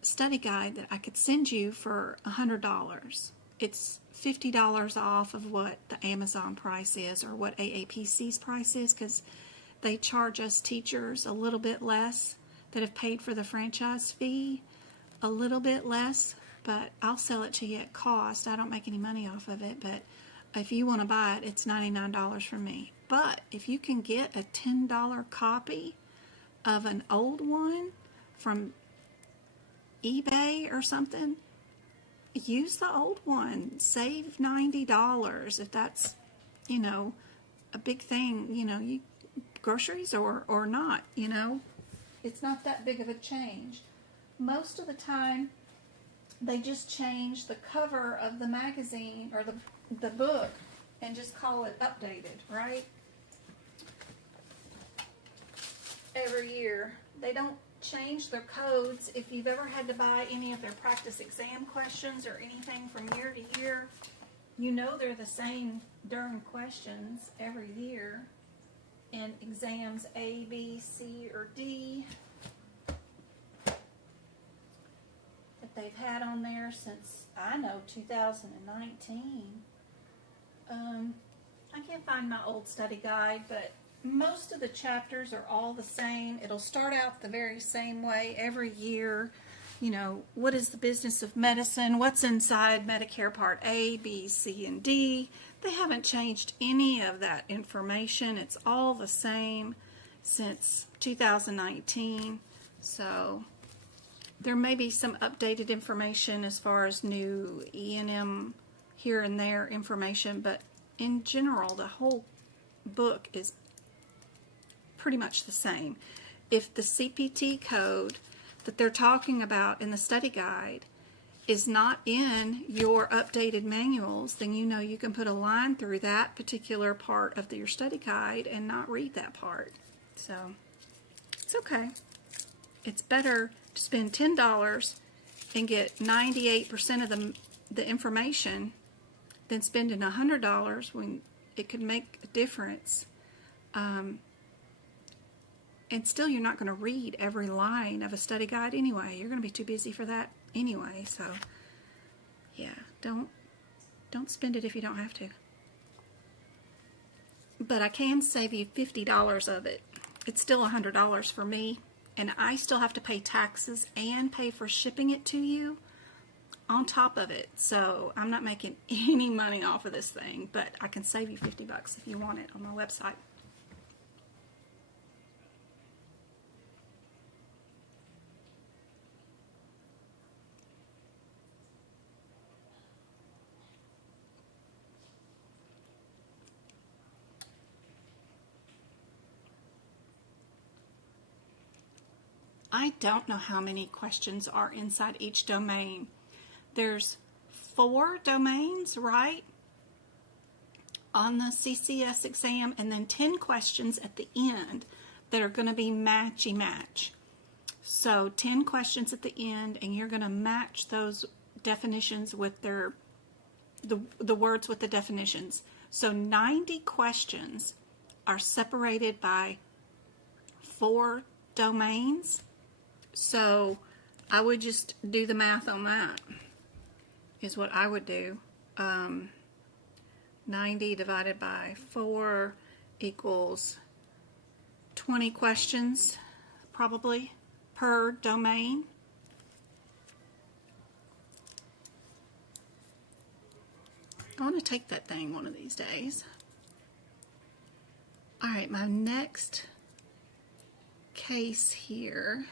study guide that I could send you for $100. It's $50 off of what the Amazon price is or what aapc's price is, because they charge us teachers a little bit less that have paid for the franchise fee, a little bit less, but I'll sell it to you at cost. I don't make any money off of it, but if you want to buy it, it's $99 from me. But if you can get a $10 copy of an old one from eBay or something, use the old one. Save $90 if that's, you know, a big thing, you know, groceries or not, you know. It's not that big of a change. Most of the time, they just change the cover of the magazine or the book and just call it updated, right? Every year. They don't change their codes. If you've ever had to buy any of their practice exam questions or anything from year to year, you know they're the same darn questions every year in exams A, B, C, or D that they've had on there since, I know, 2019. I can't find my old study guide, but most of the chapters are all the same. It'll start out the very same way every year. You know, what is the business of medicine? What's inside Medicare Part A, B, C, and D? They haven't changed any of that information. It's all the same since 2019. So there may be some updated information as far as new E&M here and there information, but in general, the whole book is pretty much the same. If the CPT code that they're talking about in the study guide is not in your updated manuals, then you know you can put a line through that particular part of your study guide and not read that part. So it's okay. It's better to spend $10 and get 98% of the information than spending $100 when it could make a difference. And still, you're not going to read every line of a study guide anyway. You're going to be too busy for that anyway. So, yeah, don't spend it if you don't have to. But I can save you $50 of it. It's still $100 for me, and I still have to pay taxes and pay for shipping it to you on top of it. So I'm not making any money off of this thing, but I can save you $50 if you want it on my website. I don't know how many questions are inside each domain. There's 4 domains, right, on the CCS exam, and then 10 questions at the end that are going to be matchy-match. So 10 questions at the end, and you're going to match those definitions with the words with the definitions. So 90 questions are separated by 4 domains. So I would just do the math on that, is what I would do. 90 divided by 4 equals 20 questions, probably, per domain. I want to take that thing one of these days. All right, my next case here.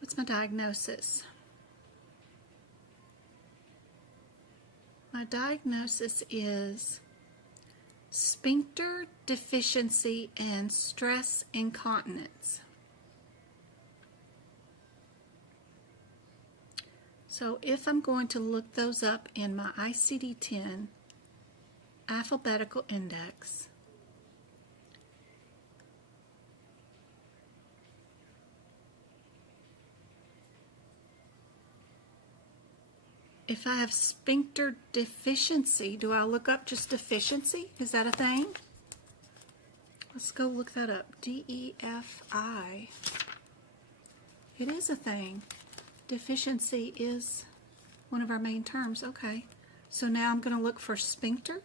What's my diagnosis? My diagnosis is sphincter deficiency and stress incontinence. So if I'm going to look those up in my ICD-10 alphabetical index, if I have sphincter deficiency, do I look up just deficiency? Is that a thing? Let's go look that up. DEFI. It is a thing. Deficiency is one of our main terms. Okay. So now I'm going to look for sphincter.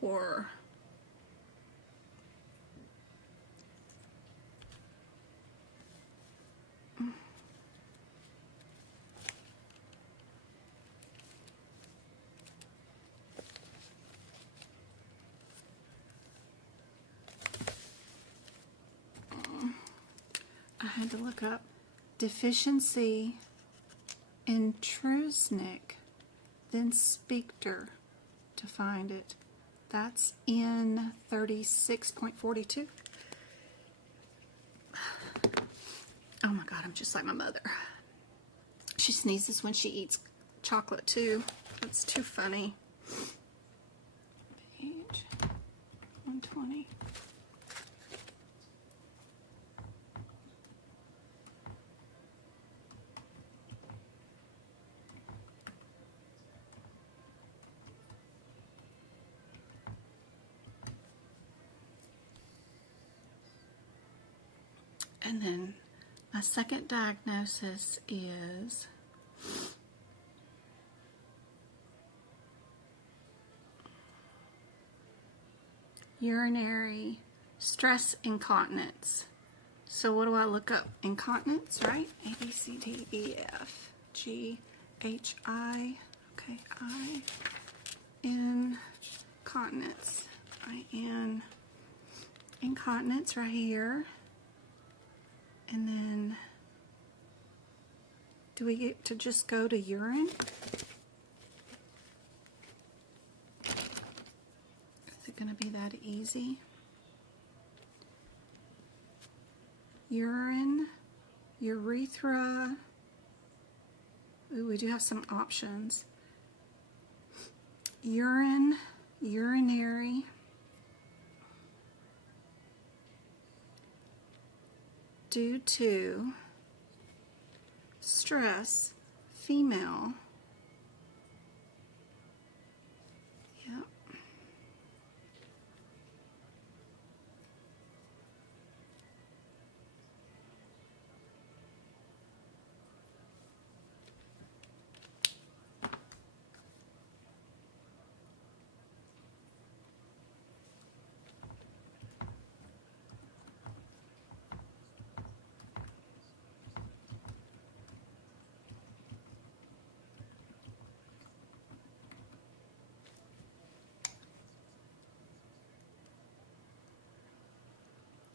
Or I had to look up deficiency in Trusnick, then sphincter to find it. That's in 36.42. Oh my God, I'm just like my mother. She sneezes when she eats chocolate too. That's too funny. Page 120. And then my second diagnosis is urinary stress incontinence. So what do I look up? Incontinence, right? A, B, C, D, E, F, G, H, I. Okay, I, N, continence. I-N, incontinence right here. And then, do we get to just go to urine? Is it going to be that easy? Urine, urethra. Ooh, we do have some options. Urine, urinary. Due to stress, female. Yep.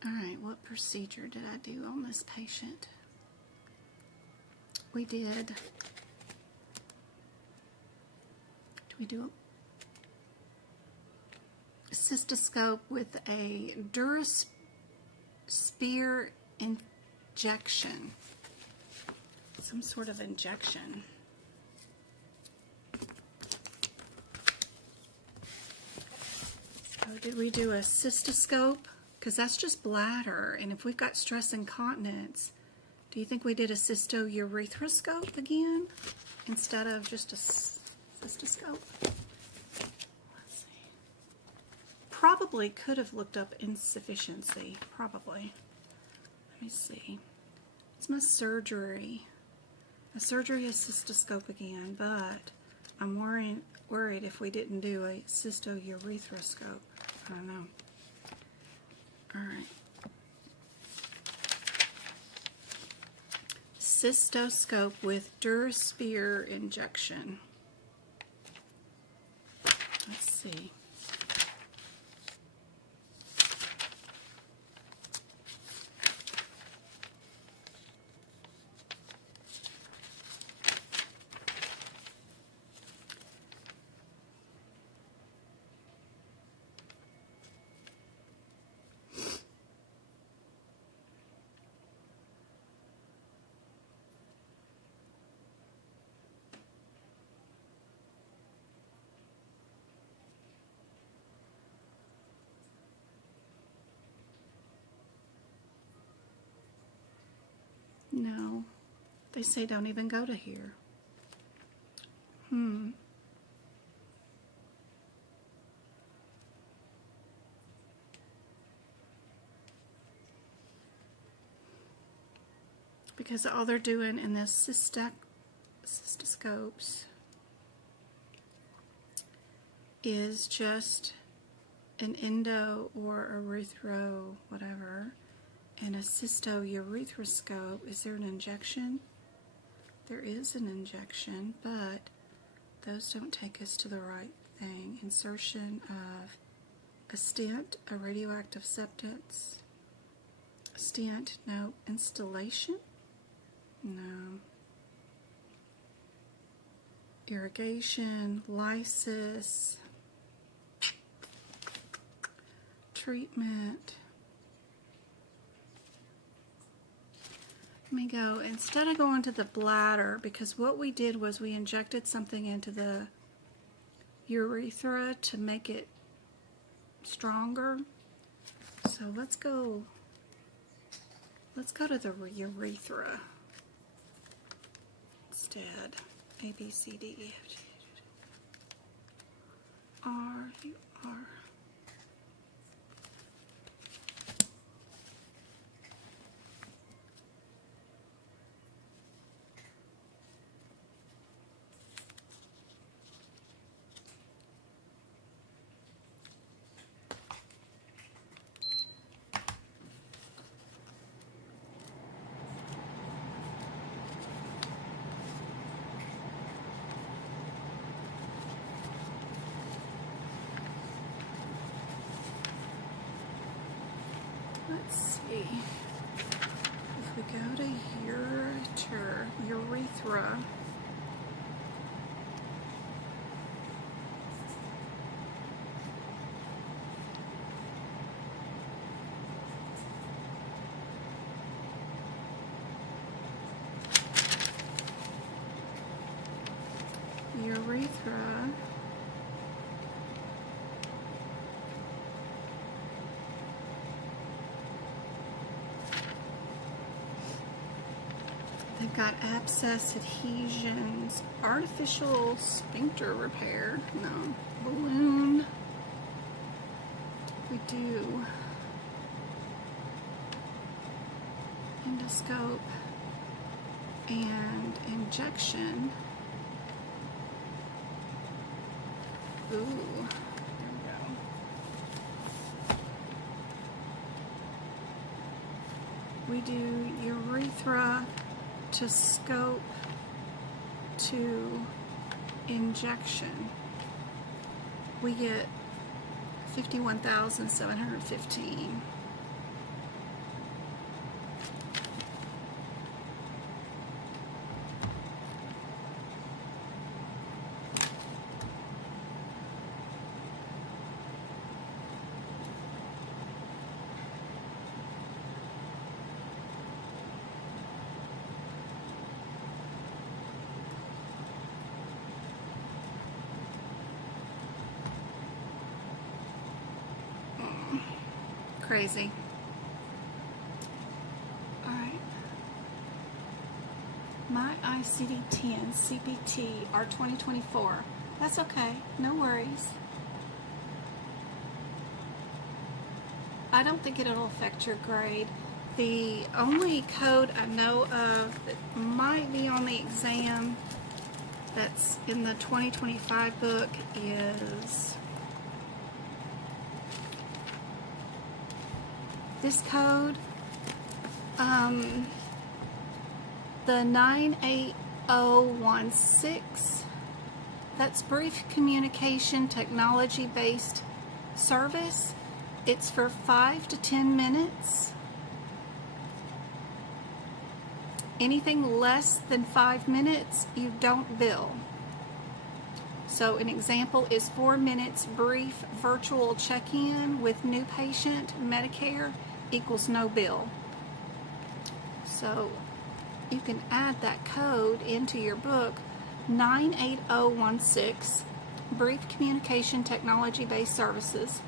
All right, what procedure did I do on this patient? We did we do a cystoscope with a spear injection, some sort of injection. So did we do a cystoscope? Because that's just bladder, and if we've got stress incontinence, do you think we did a cystourethroscopy again instead of just a cystoscope? Let's see. Probably could have looked up insufficiency. Probably. Let me see. It's my surgery. My surgery is cystoscope again, but I'm worried if we didn't do a cystourethroscope. I don't know. All right. Cystoscope with spear injection. Let's see. No, they say don't even go to here. Because all they're doing in this cystoscopes is just an endo or urethro, whatever. And a cystourethroscope, is there an injection? There is an injection, but those don't take us to the right thing. Insertion of a stent, a radioactive substance. Stent, no. Installation? No. Irrigation, lysis. treatment. Let me go, instead of going to the bladder, because what we did was we injected something into the urethra to make it stronger. So let's go to the urethra instead. A, B, C, D, E, F, G, H, R, U, R. Let's see, if we go to urethra, they've got abscess adhesions, artificial sphincter repair, no, balloon, we do endoscope and injection. Ooh, there we go. We do urethra to scope to injection. We get 51,715. Crazy. All right. My ICD-10 CPT are 2024. That's okay. No worries. I don't think it'll affect your grade. The only code I know of that might be on the exam that's in the 2025 book is this code, the 98016. That's brief communication technology based service. It's for 5 to 10 minutes. Anything less than 5 minutes, you don't bill. So an example is 4 minutes brief virtual check-in with new patient, Medicare, equals no bill. So you can add that code into your book, 98016, brief communication technology based services.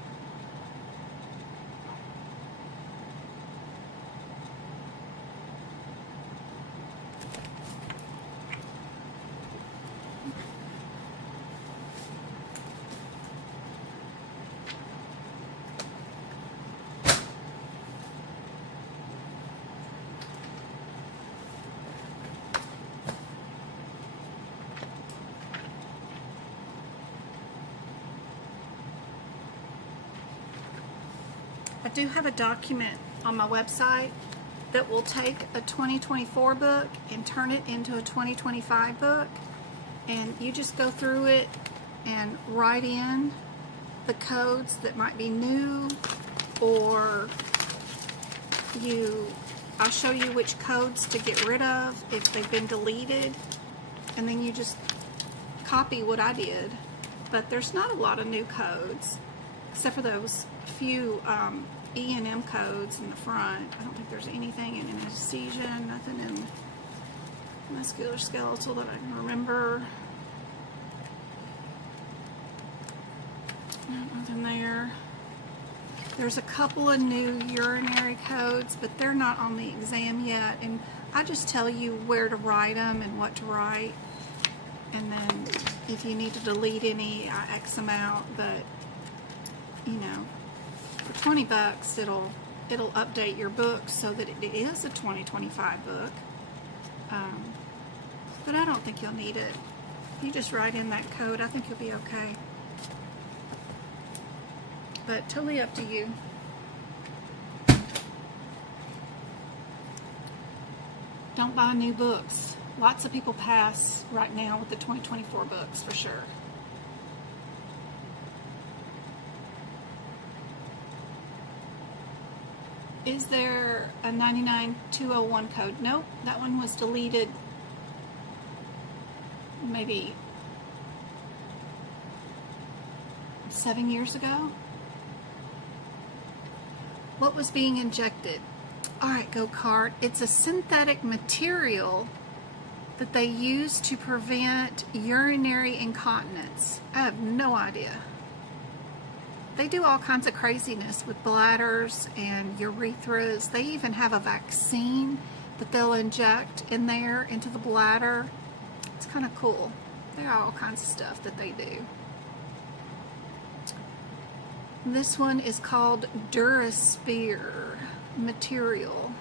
I do have a document on my website that will take a 2024 book and turn it into a 2025 book, and you just go through it and write in the codes that might be new, or I'll show you which codes to get rid of if they've been deleted, and then you just copy what I did. But there's not a lot of new codes except for those few E&M codes in the front. I don't think there's anything in anesthesia, nothing in musculoskeletal that I can remember. Nothing there. There's a couple of new urinary codes, but they're not on the exam yet, and I just tell you where to write them and what to write, and then if you need to delete any, I X them out. But you know, for 20 bucks it'll update your book so that it is a 2025 book. But I don't think you'll need it. You just write in that code, I think you'll be okay. But totally up to you. Don't buy new books. Lots of people pass right now with the 2024 books for sure. Is there a 99201 code? Nope, that one was deleted maybe 7 years ago. What was being injected? All right, go cart. It's a synthetic material that they use to prevent urinary incontinence. I have no idea. They do all kinds of craziness with bladders and urethras. They even have a vaccine that they'll inject in there into the bladder. It's kind of cool. There are all kinds of stuff that they do. This one is called DuraSphere material.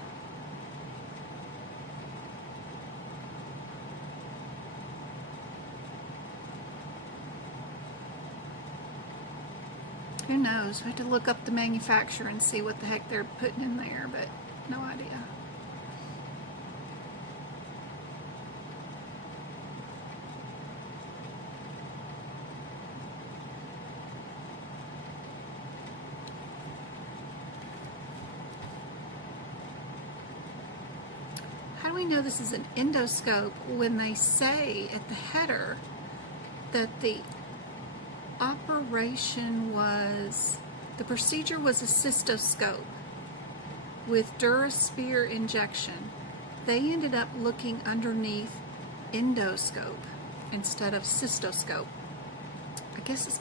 Who knows? We have to look up the manufacturer and see what the heck they're putting in there, but no idea. How do we know this is an endoscope when they say at the header that the procedure was a cystoscope with DuraSphere injection? They ended up looking underneath endoscope instead of cystoscope. I guess it's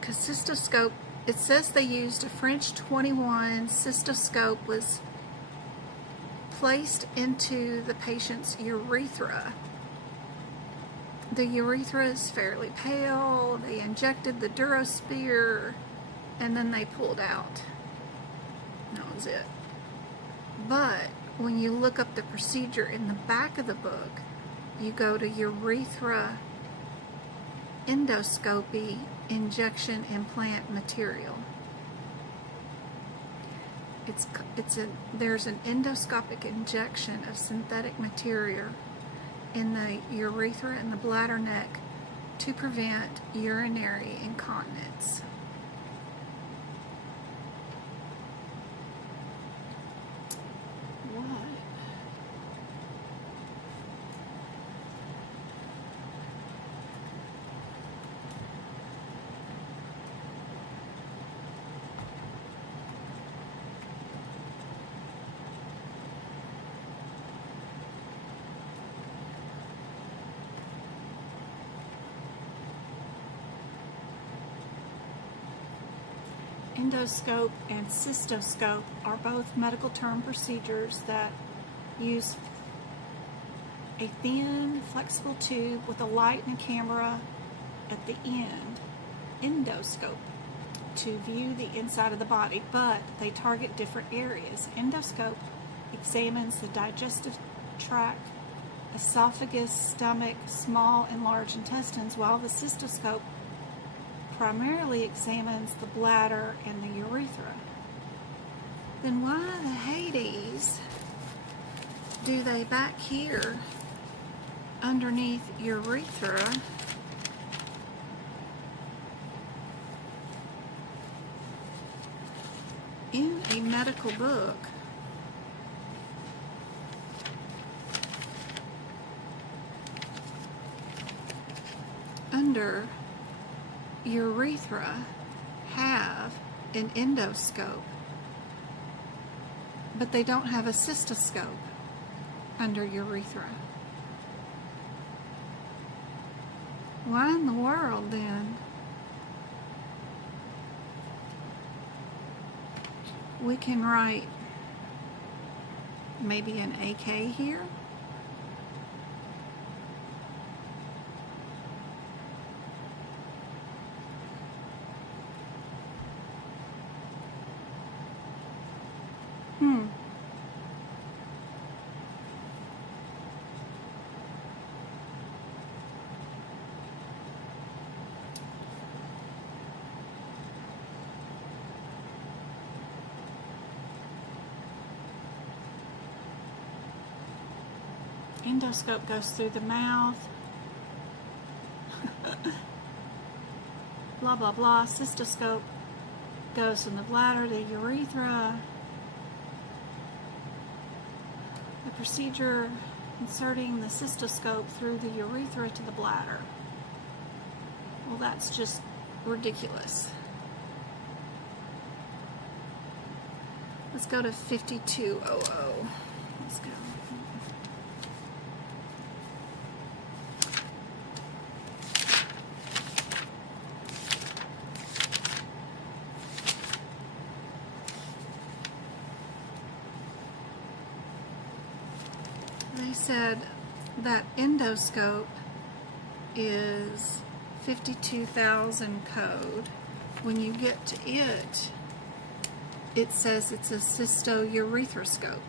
because cystoscope, it says they used a French 21 cystoscope was placed into the patient's urethra. The urethra is fairly pale. They injected the DuraSphere and then they pulled out. That was it. But when you look up the procedure in the back of the book, you go to urethra endoscopy injection implant material. There's an endoscopic injection of synthetic material in the urethra and the bladder neck to prevent urinary incontinence. What? Endoscope and cystoscope are both medical term procedures that use a thin, flexible tube with a light and a camera at the end, endoscope, to view the inside of the body, but they target different areas. Endoscope examines the digestive tract, esophagus, stomach, small and large intestines, while the cystoscope primarily examines the bladder and the urethra. Then why the Hades do they back here underneath urethra in a medical book? under urethra have an endoscope, but they don't have a cystoscope under urethra. Why in the world then? We can write maybe an AK here. Endoscope goes through the mouth. Blah, blah, blah. Cystoscope goes from the bladder to urethra. The procedure inserting the cystoscope through the urethra to the bladder. Well, that's just ridiculous. Let's go to 5200. Let's go. They said that endoscope is 52,000 code. When you get to it, it says it's a cystourethroscope.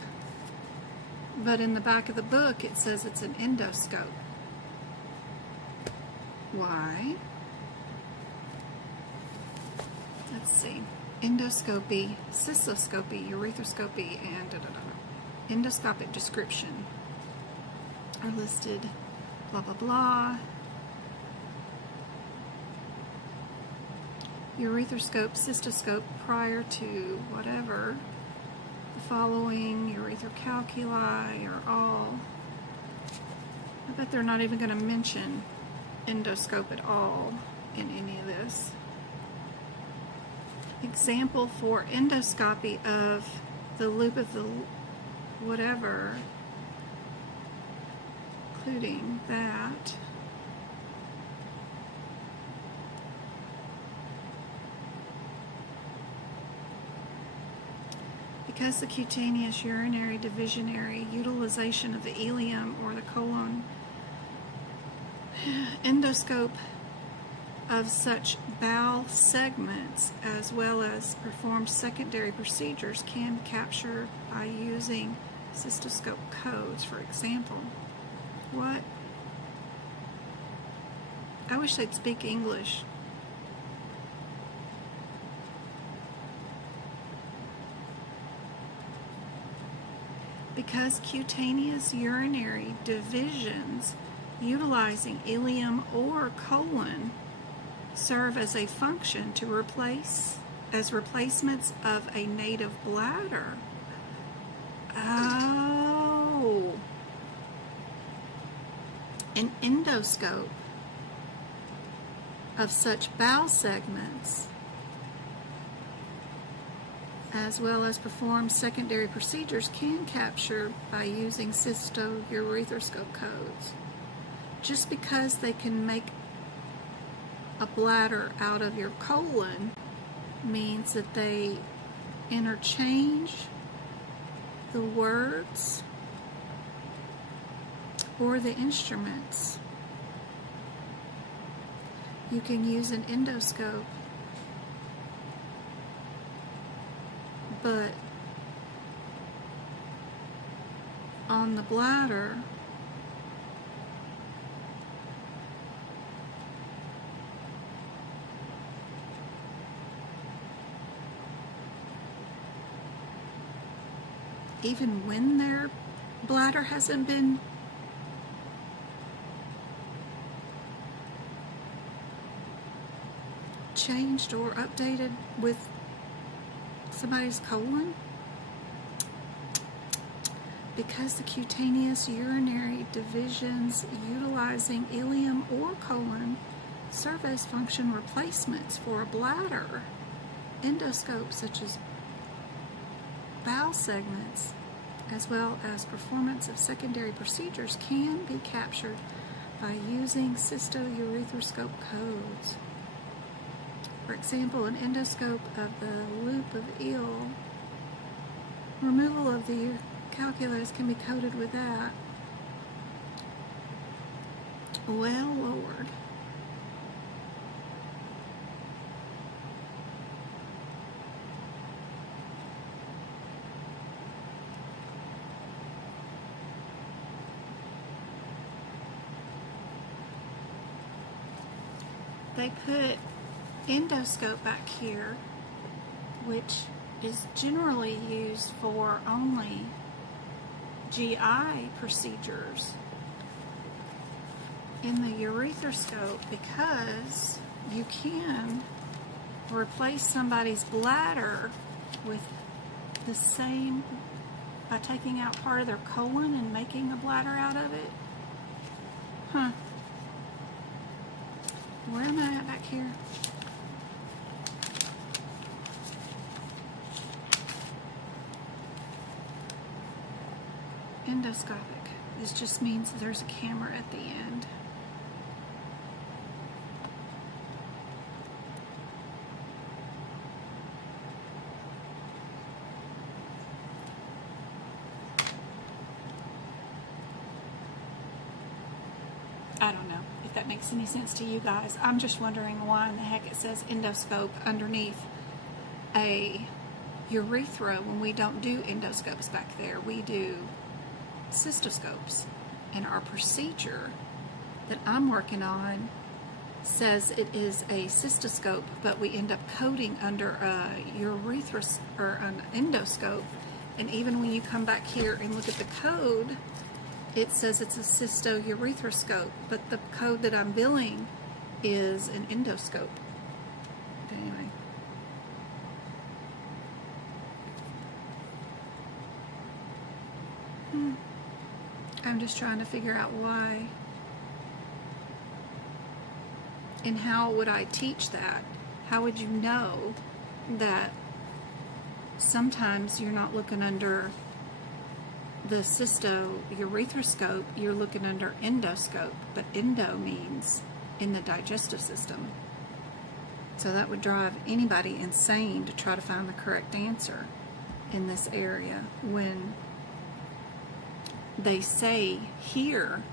But in the back of the book, it says it's an endoscope. Why? Let's see. Endoscopy, cystoscopy, urethroskopy, and endoscopic description are listed, blah, blah, blah. Urethroscope, cystoscope prior to whatever. The following urethral calculi are all. I bet they're not even going to mention endoscope at all in any of this. Example for endoscopy of the loop of the whatever, including that. Because the cutaneous urinary divisionary utilization of the ileum or the colon, endoscope of such bowel segments as well as performed secondary procedures can be captured by using cystoscope codes, for example. What? I wish they'd speak English. Because cutaneous urinary divisions utilizing ileum or colon serve as a function to replace as replacements of a native bladder. Oh. An endoscope of such bowel segments as well as perform secondary procedures can capture by using cystourethroscope codes. Just because they can make a bladder out of your colon means that they interchange the words or the instruments. You can use an endoscope, but on the bladder, even when their bladder hasn't been changed or updated with somebody's colon, because the cutaneous urinary divisions utilizing ileum or colon service function replacements for a bladder. Endoscopes such as bowel segments, as well as performance of secondary procedures, can be captured by using cystourethroscope codes. For example, an endoscope of the loop of eel, removal of the calculus can be coded with that. Well, Lord. They put endoscope back here, which is generally used for only GI procedures, in the urethroscope, because you can replace somebody's bladder with the same, by taking out part of their colon and making a bladder out of it. Huh. Where am I at back here? Endoscopic. This just means there's a camera at the end. I don't know if that makes any sense to you guys. I'm just wondering why in the heck it says endoscope underneath a urethra when we don't do endoscopes back there. We do cystoscopes. And our procedure that I'm working on says it is a cystoscope, but we end up coding under a urethra or an endoscope. And even when you come back here and look at the code, it says it's a cystourethroscope, but the code that I'm billing is an endoscope. But anyway. I'm just trying to figure out why and how would I teach that? How would you know that sometimes you're not looking under the cystourethroscope, you're looking under endoscope, but endo means in the digestive system. So that would drive anybody insane to try to find the correct answer in this area when they say here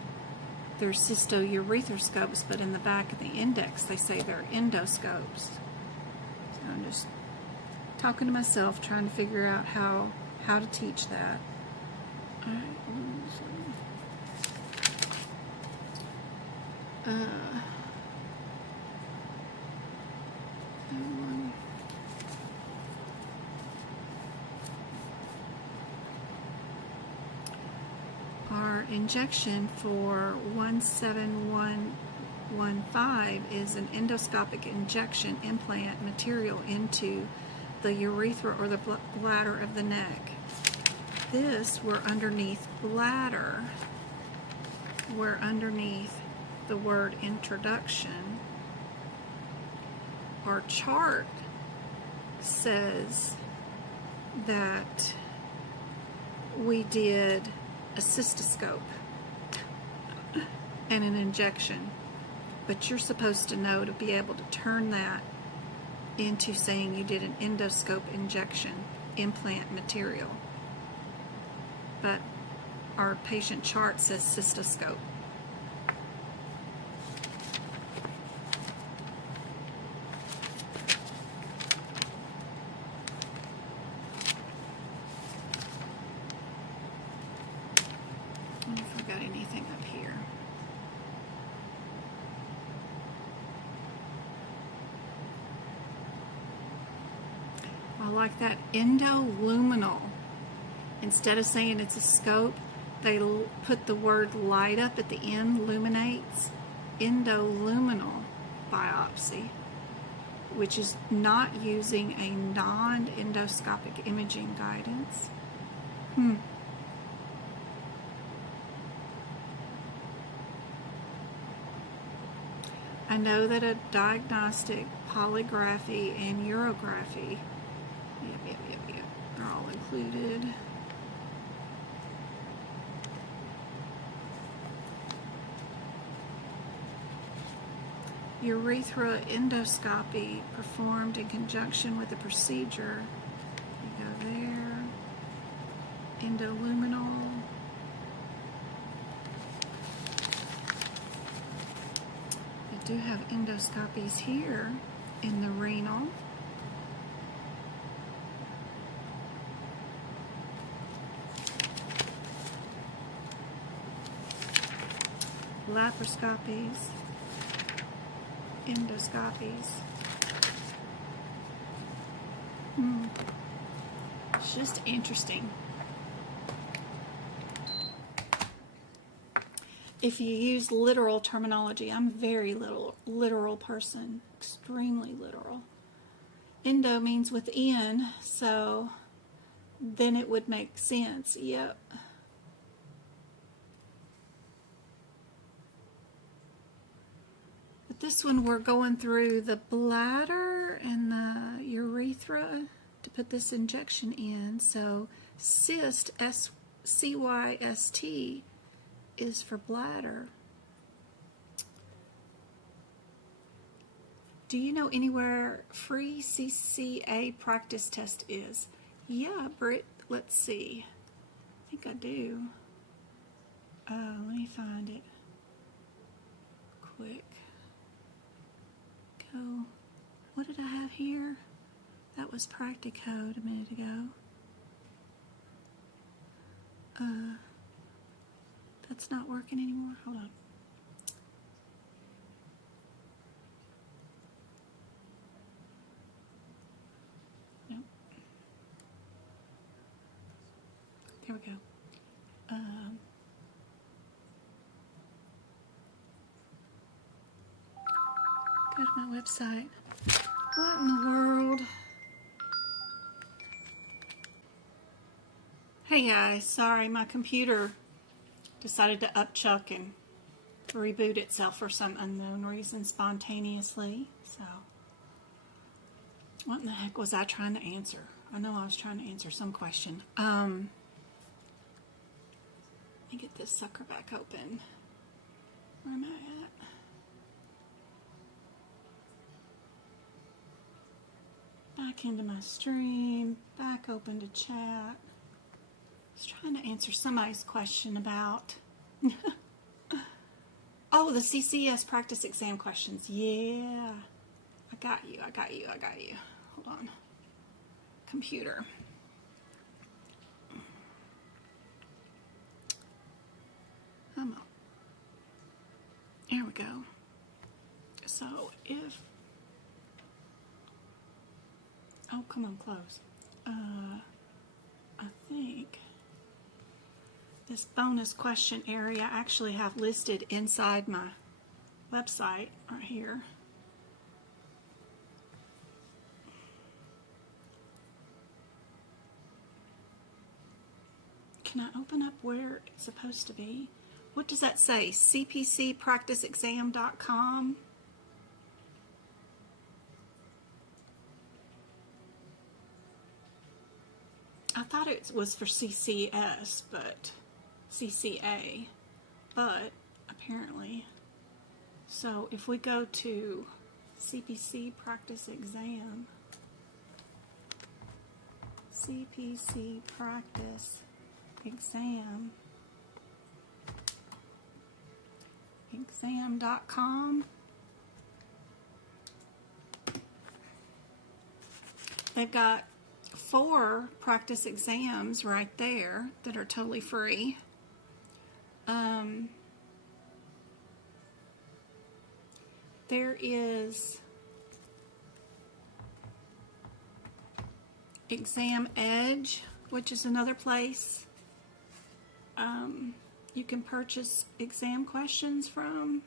there's cystourethroscopes, but in the back of the index they say they're endoscopes. So I'm just talking to myself, trying to figure out how to teach that. Alright, our injection for 17115 is an endoscopic injection implant material into the urethra or the bladder of the neck. This, we're underneath bladder, we're underneath the word introduction. Our chart says that we did a cystoscope and an injection, but you're supposed to know to be able to turn that into saying you did an endoscope injection implant material. But our patient chart says cystoscope. I don't know if I've got anything up here. I like that endoluminal. Instead of saying it's a scope, they put the word light up at the end, luminates. Endoluminal biopsy, which is not using a non-endoscopic imaging guidance. I I know that a diagnostic, polygraphy, and urography, yep, are all included. Urethral endoscopy performed in conjunction with the procedure. You go there. Endoluminal. We do have endoscopies here in the renal. Laparoscopies. Endoscopies. It's just interesting. If you use literal terminology, I'm a very literal person, extremely literal. Endo means within, so then it would make sense. Yep. This one we're going through the bladder and the urethra to put this injection in. So cyst, C-Y-S-T, is for bladder. Do you know anywhere free CCA practice test is? Yeah, Britt, let's see. I think I do. Let me find it quick. Go. What did I have here? That was Practicode a minute ago. That's not working anymore. Hold on. Nope. There we go. Go to my website. What in the world? Hey guys, sorry, my computer decided to upchuck and reboot itself for some unknown reason spontaneously. So, what in the heck was I trying to answer? I know I was trying to answer some question. Let me get this sucker back open. Where am I at? Back into my stream, back open to chat. I was trying to answer somebody's question about oh, the CCS practice exam questions. Yeah, I got you. Hold on. Computer. Come on. There we go. So if oh, come on, close. I think this bonus question area I actually have listed inside my website right here. Can I open up where it's supposed to be? What does that say? cpcexam.com? I thought it was for CCS, but CCA, but apparently. So if we go to CPC practice exam, CPC practice exam, exam.com, they've got 4 practice exams right there that are totally free. There is Exam Edge, which is another place you can purchase exam questions from.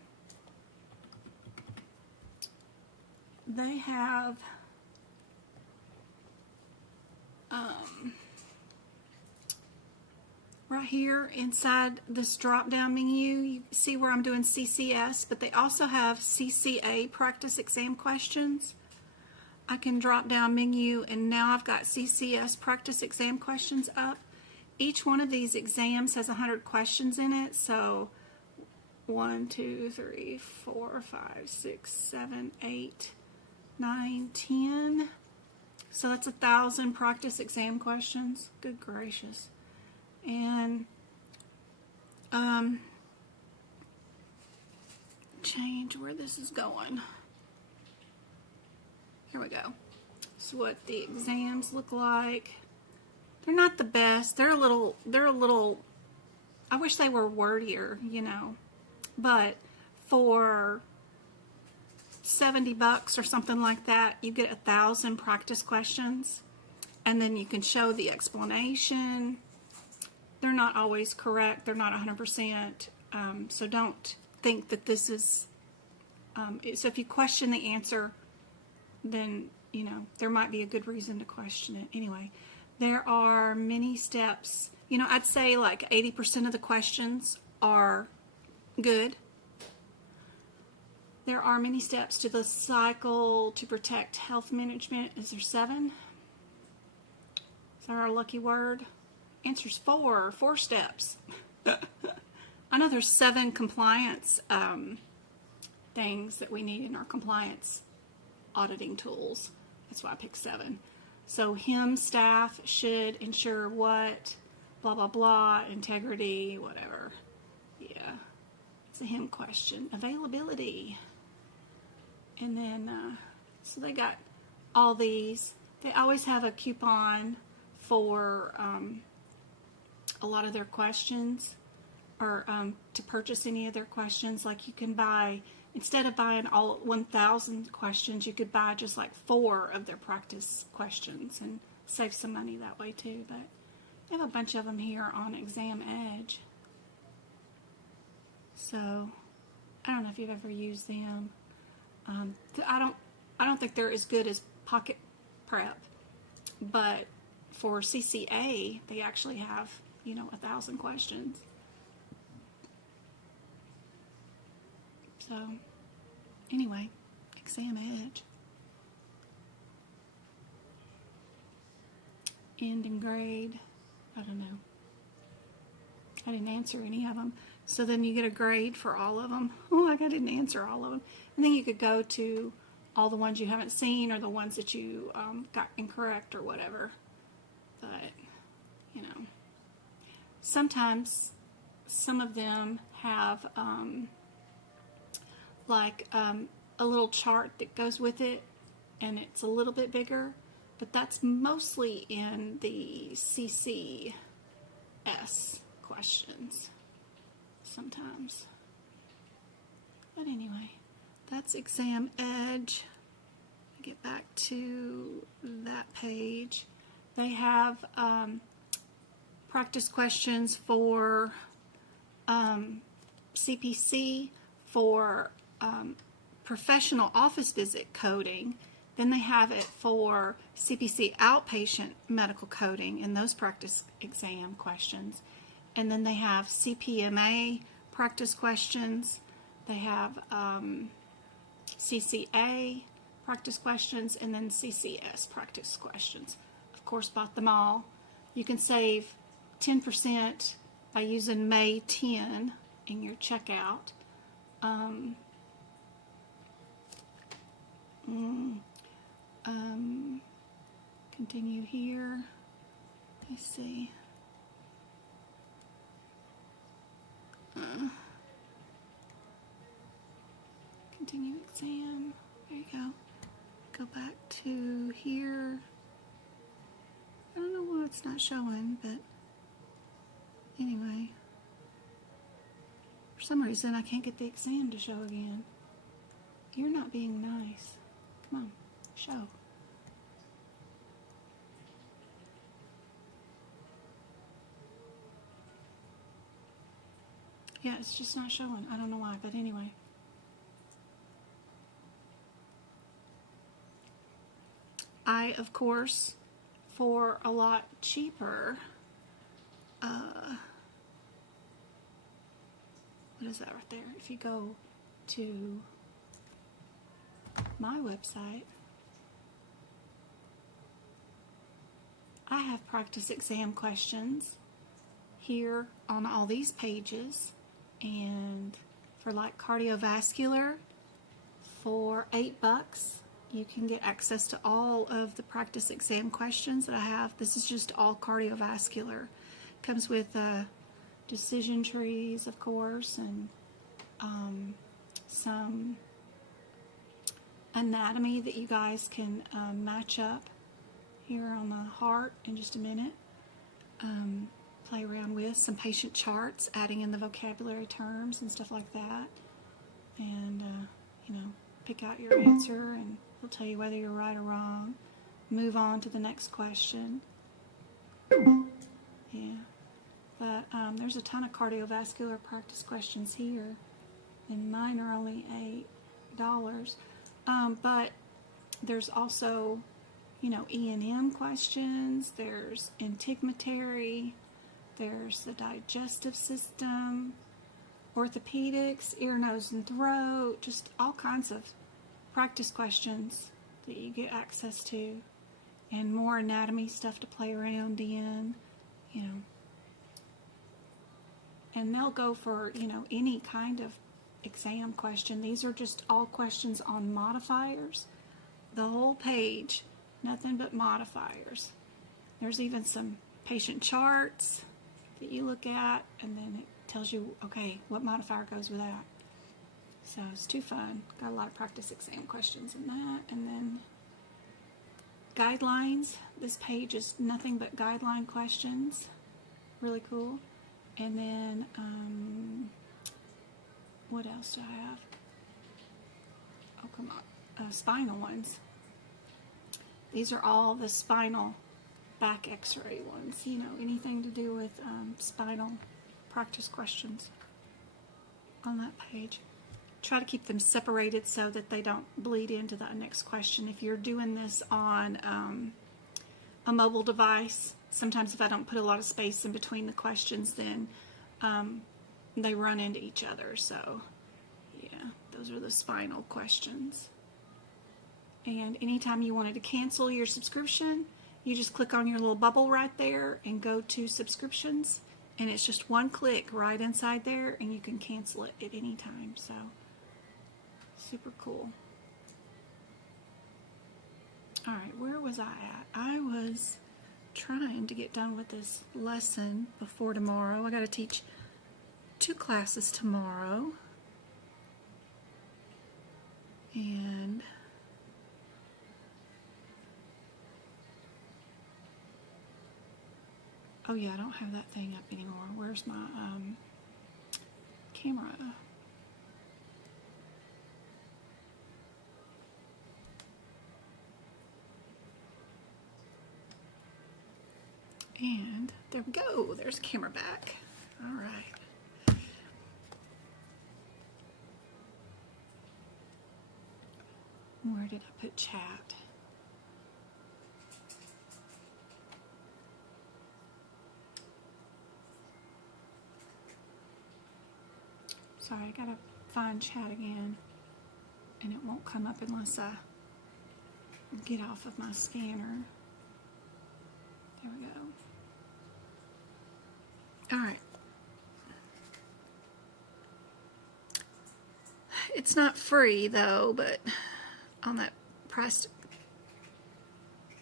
They have right here inside this drop-down menu, you see where I'm doing CCS, but they also have CCA practice exam questions. I can drop down menu, and now I've got CCS practice exam questions up. Each one of these exams has 100 questions in it, so 1, 2, 3, 4, 5, 6, 7, 8, 9, 10. So that's 1,000 practice exam questions. Good gracious. And change where this is going. Here we go. This is what the exams look like. They're not the best. They're a little, I wish they were wordier, you know. But for $70 or something like that, you get 1,000 practice questions. And then you can show the explanation. They're not always correct. They're not 100%. So don't think that this is, so if you question the answer, then, you know, there might be a good reason to question it. Anyway, there are many steps. You know, I'd say like 80% of the questions are good. There are many steps to the cycle to protect health management. Is there 7? Is that our lucky word? Answer's 4 steps. I know there's 7 compliance things that we need in our compliance auditing tools. That's why I picked 7. So HIM staff should ensure what, blah, blah, blah, integrity, whatever. Yeah, it's a HIM question. Availability. And then, so they got all these. They always have a coupon for a lot of their questions, or to purchase any of their questions. Like you can buy, instead of buying all 1,000 questions, you could buy just like 4 of their practice questions and save some money that way too. But I have a bunch of them here on Exam Edge. So I don't know if you've ever used them. I don't think they're as good as Pocket Prep, but for CCA, they actually have, you know, 1,000 questions. So, anyway, Exam Edge. End and grade. I don't know. I didn't answer any of them. So then you get a grade for all of them. Oh, I didn't answer all of them. And then you could go to all the ones you haven't seen or the ones that you got incorrect or whatever. But, you know, sometimes some of them have like a little chart that goes with it, and it's a little bit bigger, but that's mostly in the CCS questions sometimes. But anyway, that's Exam Edge. Get back to that page. They have practice questions for CPC, for professional office visit coding. Then they have it for CPC outpatient medical coding and those practice exam questions. And then they have CPMA practice questions. They have CCA practice questions, and then CCS practice questions. Of course, bought them all. You can save 10% by using May 10 in your checkout. Continue here. Let's see. Continue exam. There you go. Go back to here. I don't know why it's not showing, but anyway. For some reason, I can't get the exam to show again. You're not being nice. Come on, show. Yeah, it's just not showing. I don't know why, but anyway. I, of course, for a lot cheaper, what is that right there? If you go to my website, I have practice exam questions here on all these pages, and for like cardiovascular, for $8 you can get access to all of the practice exam questions that I have. This is just all cardiovascular. Comes with decision trees, of course, and some anatomy that you guys can match up here on the heart in just a minute. Play around with some patient charts, adding in the vocabulary terms and stuff like that, and you know, pick out your answer, and it'll tell you whether you're right or wrong. Move on to the next question. Yeah, but there's a ton of cardiovascular practice questions here, and mine are only $8. But there's also, you know, E&M questions, there's integumentary, there's the digestive system, orthopedics, ear, nose, and throat, just all kinds of practice questions that you get access to, and more anatomy stuff to play around in, you know. And they'll go for, you know, any kind of exam question. These are just all questions on modifiers. The whole page, nothing but modifiers. There's even some patient charts that you look at, and then it tells you, okay, what modifier goes with that. So it's too fun. Got a lot of practice exam questions in that. And then guidelines. This page is nothing but guideline questions. Really cool. And then what else do I have? Oh, come on. Spinal ones. These are all the spinal back x-ray ones. You know, anything to do with spinal practice questions on that page. Try to keep them separated so that they don't bleed into the next question. If you're doing this on a mobile device, sometimes if I don't put a lot of space in between the questions, then they run into each other. So yeah, those are the spinal questions. And anytime you wanted to cancel your subscription, you just click on your little bubble right there and go to subscriptions, and it's just one click right inside there, and you can cancel it at any time. So super cool. All right, where was I at? I was trying to get done with this lesson before tomorrow. I got to teach 2 classes tomorrow, and oh yeah, I don't have that thing up anymore. Where's my camera? And there we go. There's camera back. All right. Where did I put chat? Sorry, I gotta find chat again, and it won't come up unless I get off of my scanner. There we go. All right. It's not free though, but on that price,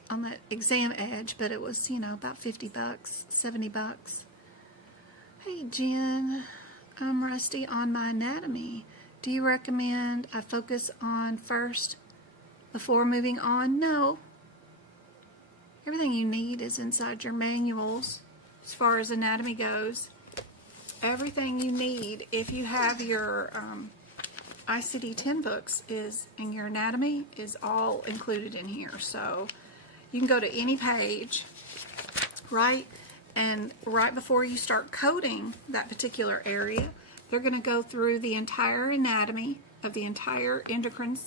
on that exam edge, but it was, you know, about $50, $70. Hey Jen, I'm rusty on my anatomy. Do you recommend I focus on first before moving on? No. Everything you need is inside your manuals as far as anatomy goes. Everything you need, if you have your ICD-10 books, is in your anatomy, is all included in here. So you can go to any page, right? And right before you start coding that particular area, they're going to go through the entire anatomy of the entire endocrine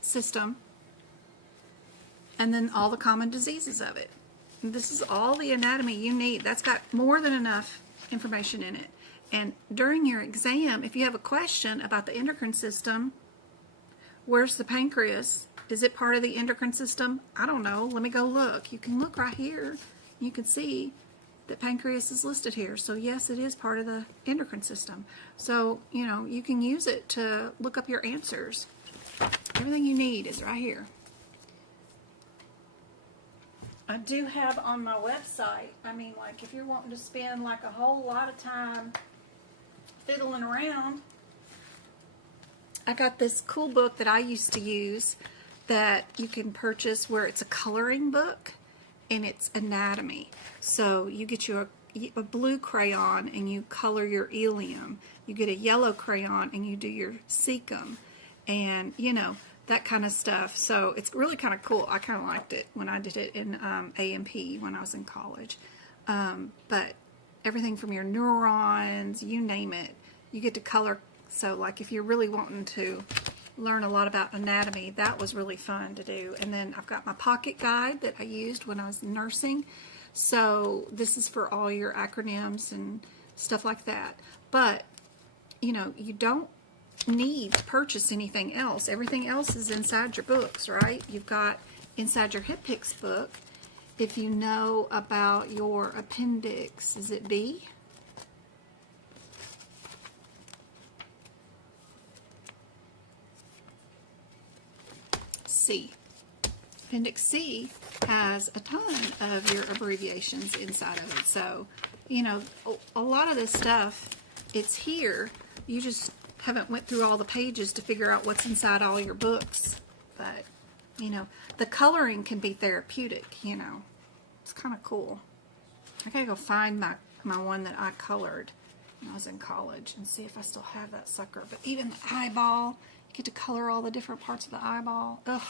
system, and then all the common diseases of it. And this is all the anatomy you need. That's got more than enough information in it. And during your exam, if you have a question about the endocrine system, where's the pancreas? Is it part of the endocrine system? I don't know. Let me go look. You can look right here. You can see that pancreas is listed here. So yes, it is part of the endocrine system. So, you know, you can use it to look up your answers. Everything you need is right here. I do have on my website, I mean, like if you're wanting to spend like a whole lot of time fiddling around, I got this cool book that I used to use that you can purchase where it's a coloring book and it's anatomy. So you get you a blue crayon and you color your ileum. You get a yellow crayon and you do your cecum, and you know, that kind of stuff. So it's really kind of cool. I kind of liked it when I did it in AMP when I was in college. But everything from your neurons, you name it, you get to color. So like if you're really wanting to learn a lot about anatomy, that was really fun to do. And then I've got my pocket guide that I used when I was nursing. So this is for all your acronyms and stuff like that. But, you know, you don't need to purchase anything else. Everything else is inside your books, right? You've got inside your HipPix book, if you know about your appendix, is it B? C. Appendix C has a ton of your abbreviations inside of it. So, you know, a lot of this stuff, it's here. You just haven't went through all the pages to figure out what's inside all your books. But, you know, the coloring can be therapeutic, you know. It's kind of cool. I gotta go find my one that I colored when I was in college and see if I still have that sucker. But even the eyeball, you get to color all the different parts of the eyeball. Ugh.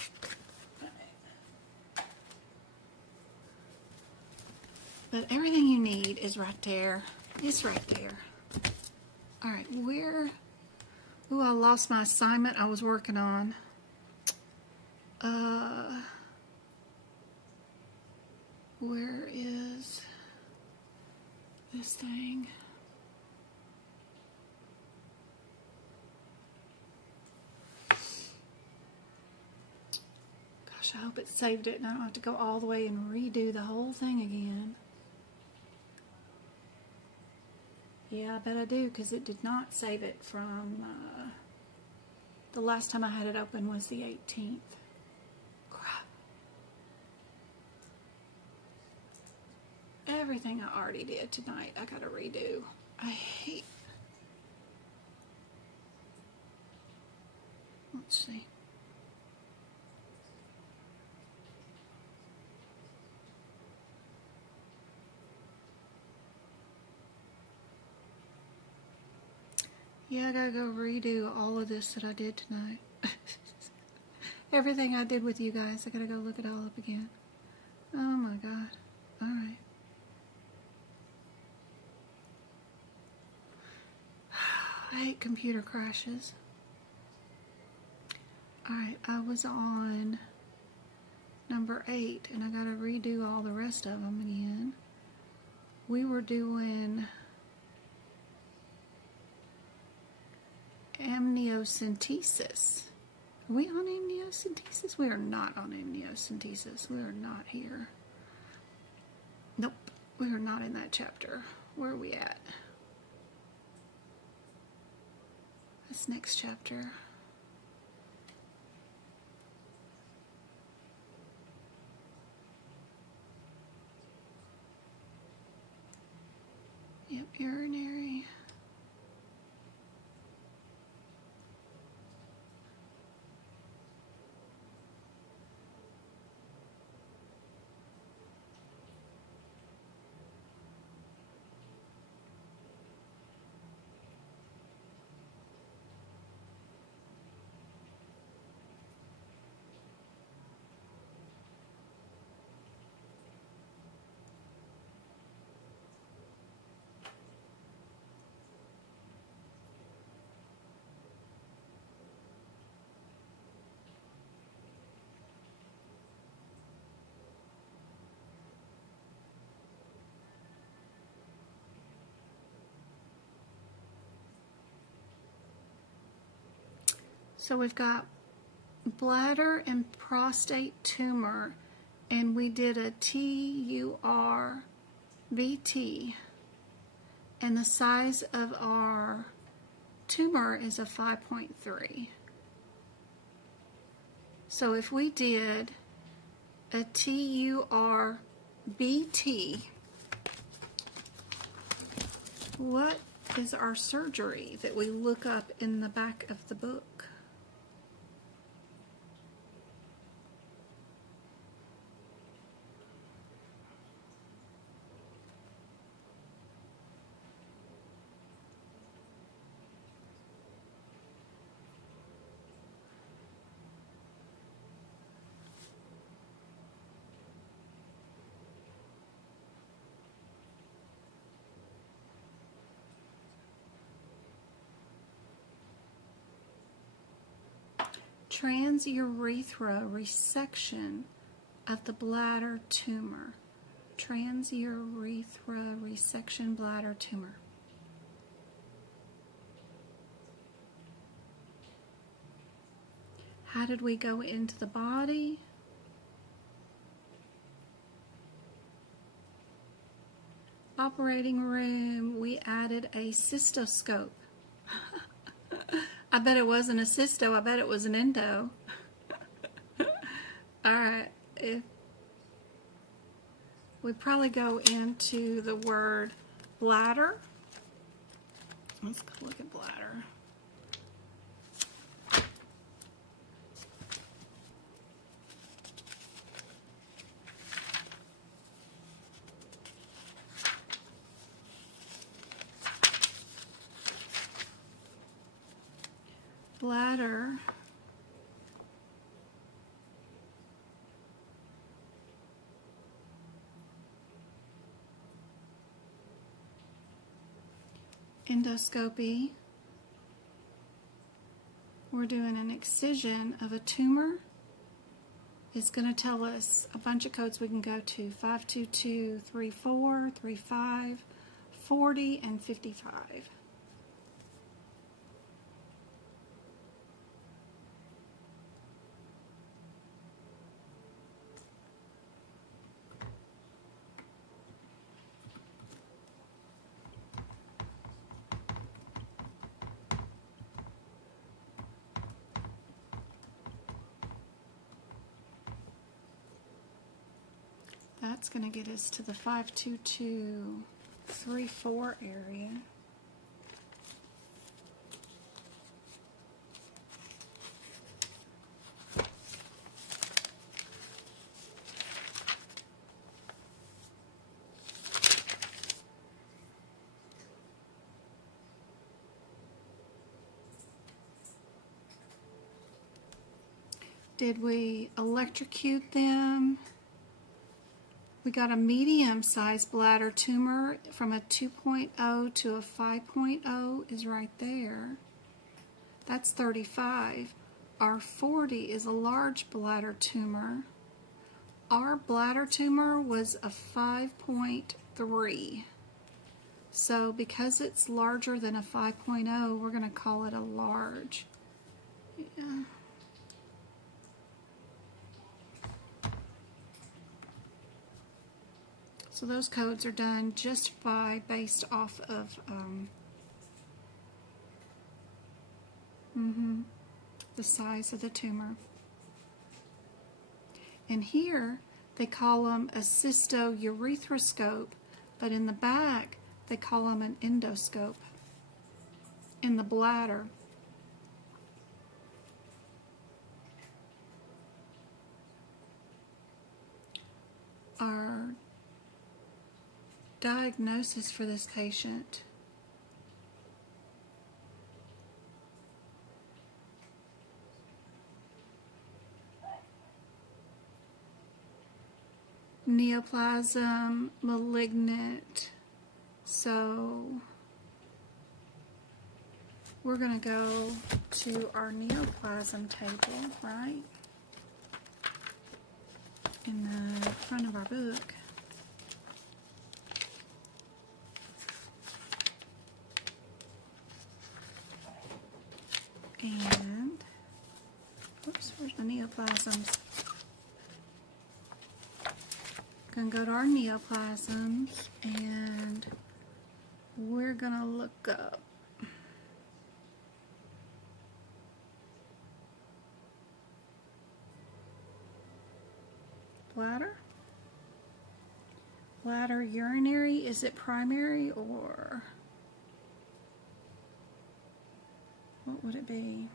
But everything you need is right there. It's right there. All right, where... Ooh, I lost my assignment I was working on. Where is this thing? Gosh, I hope it saved it and I don't have to go all the way and redo the whole thing again. Yeah, I bet I do, because it did not save it from, the last time I had it open was the 18th. Crap. Everything I already did tonight, I gotta redo. I hate... Let's see. Yeah, I gotta go redo all of this that I did tonight. Everything I did with you guys, I gotta go look it all up again. Oh my God. Alright. I hate computer crashes. Alright, I was on number 8 and I gotta redo all the rest of them again. We were doing amniocentesis. Are we on amniocentesis? We are not on amniocentesis. We are not here. Nope. We are not in that chapter. Where are we at? This next chapter. Yep, urinary. So we've got bladder and prostate tumor, and we did a TURBT, and the size of our tumor is a 5.3. So if we did a TURBT, what is our surgery that we look up in the back of the book? Transurethral resection of the bladder tumor. Transurethral resection bladder tumor. How did we go into the body? Operating room, we added a cystoscope. I bet it wasn't a cysto, I bet it was an endo. Alright, we probably go into the word bladder. Let's go look at bladder. Bladder endoscopy. We're doing an excision of a tumor. It's going to tell us a bunch of codes we can go to: 522, 34, 35, 40, and 55. That's going to get us to the 52234 area. Did we electrocute them? We got a medium-sized bladder tumor from a 2.0 to a 5.0 is right there. That's 35. Our 40 is a large bladder tumor. Our bladder tumor was a 5.3. So because it's larger than a 5.0, we're going to call it a large. Yeah. So those codes are done just based off of the size of the tumor. And here they call them a cystourethroscope, but in the back they call them an endoscope. In the bladder. Our diagnosis for this patient: neoplasm, malignant. So we're going to go to our neoplasm table, right, in the front of our book. And neoplasms. Gonna go to our neoplasms and we're gonna look up bladder. Bladder urinary, is it primary or what would it be?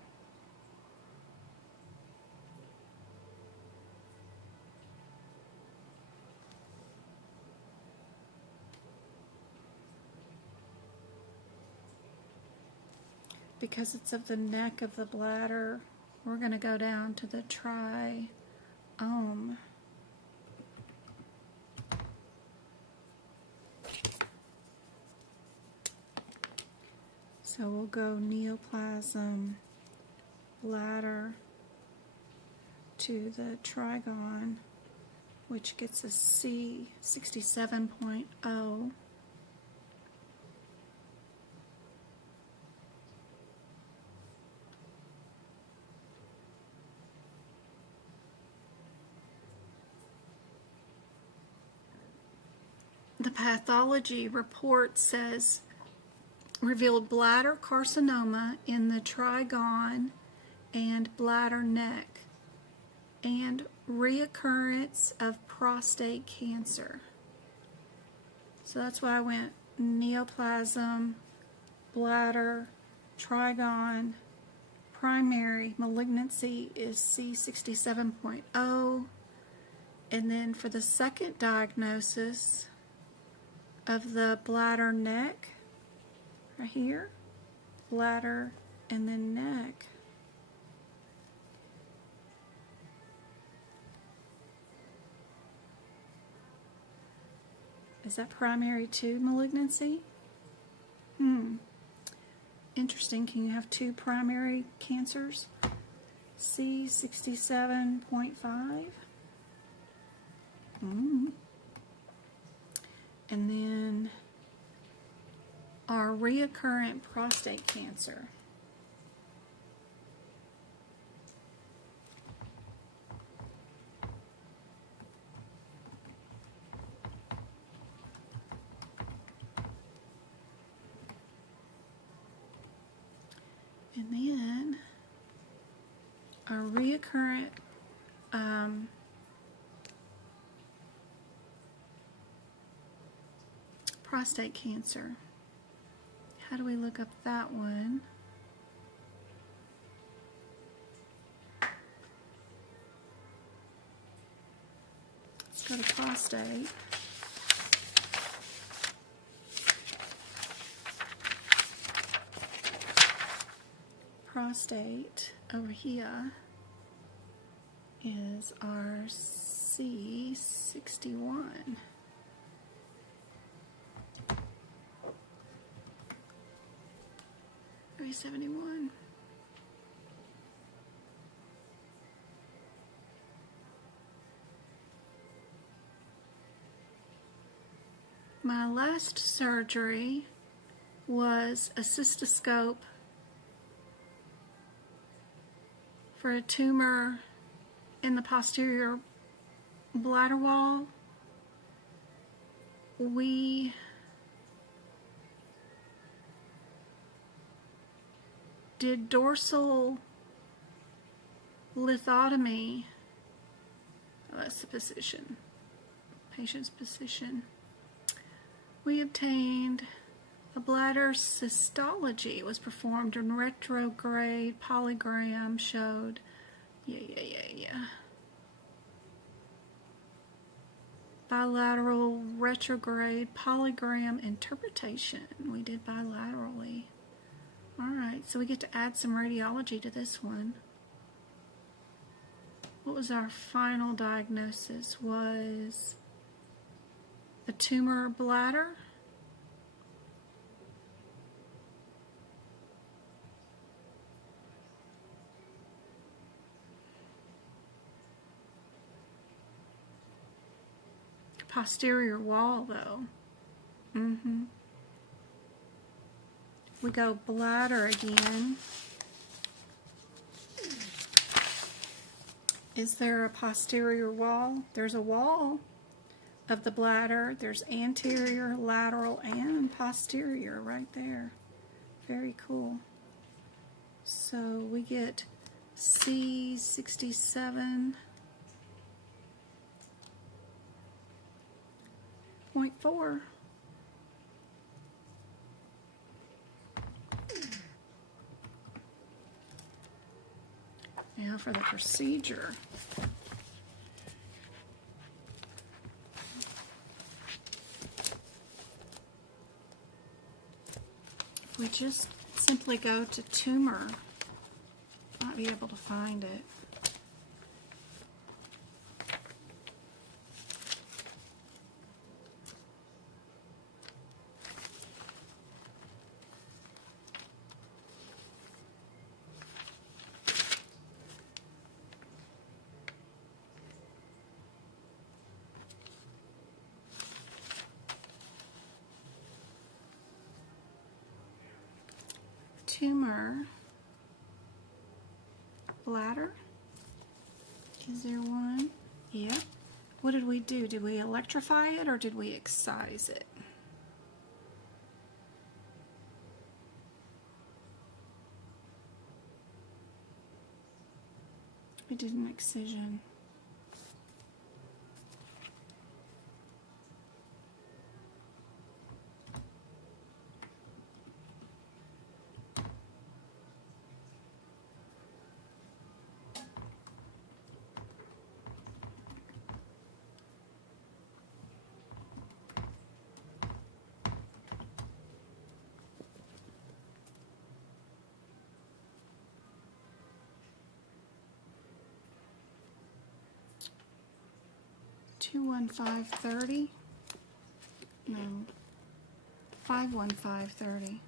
Because it's of the neck of the bladder, we're going to go down to the triome. So we'll go neoplasm, bladder to the trigon, which gets a C 67.0. The pathology report says revealed bladder carcinoma in the trigon and bladder neck and reoccurrence of prostate cancer. So that's why I went neoplasm, bladder, trigon, primary malignancy is C67.0, and then for the second diagnosis of the bladder neck, right here, bladder and then neck. Is that primary to malignancy? Interesting. Can you have two primary cancers? C67.5. And then our reoccurrent prostate cancer. And then our reoccurrent prostate cancer. How do we look up that one? Let's go to prostate. Prostate over here is our C61. $371. My last surgery was a cystoscope for a tumor in the posterior bladder wall. We did dorsal lithotomy. Oh, that's the position, patient's position. We obtained a bladder cystology. It was performed in retrograde polygram, showed, bilateral retrograde polygram interpretation. We did bilaterally. Alright, so we get to add some radiology to this one. What was our final diagnosis? Was a tumor bladder. Posterior wall, though. We go bladder again. Is there a posterior wall? There's a wall of the bladder. There's anterior, lateral, and posterior right there. Very cool. So we get C67.4. Now for the procedure. If we just simply go to Tumor, might be able to find it. Tumor, bladder, is there one? Yep. What did we do? Did we electrify it or did we excise it? We did an excision. $215.30. No, $515.30.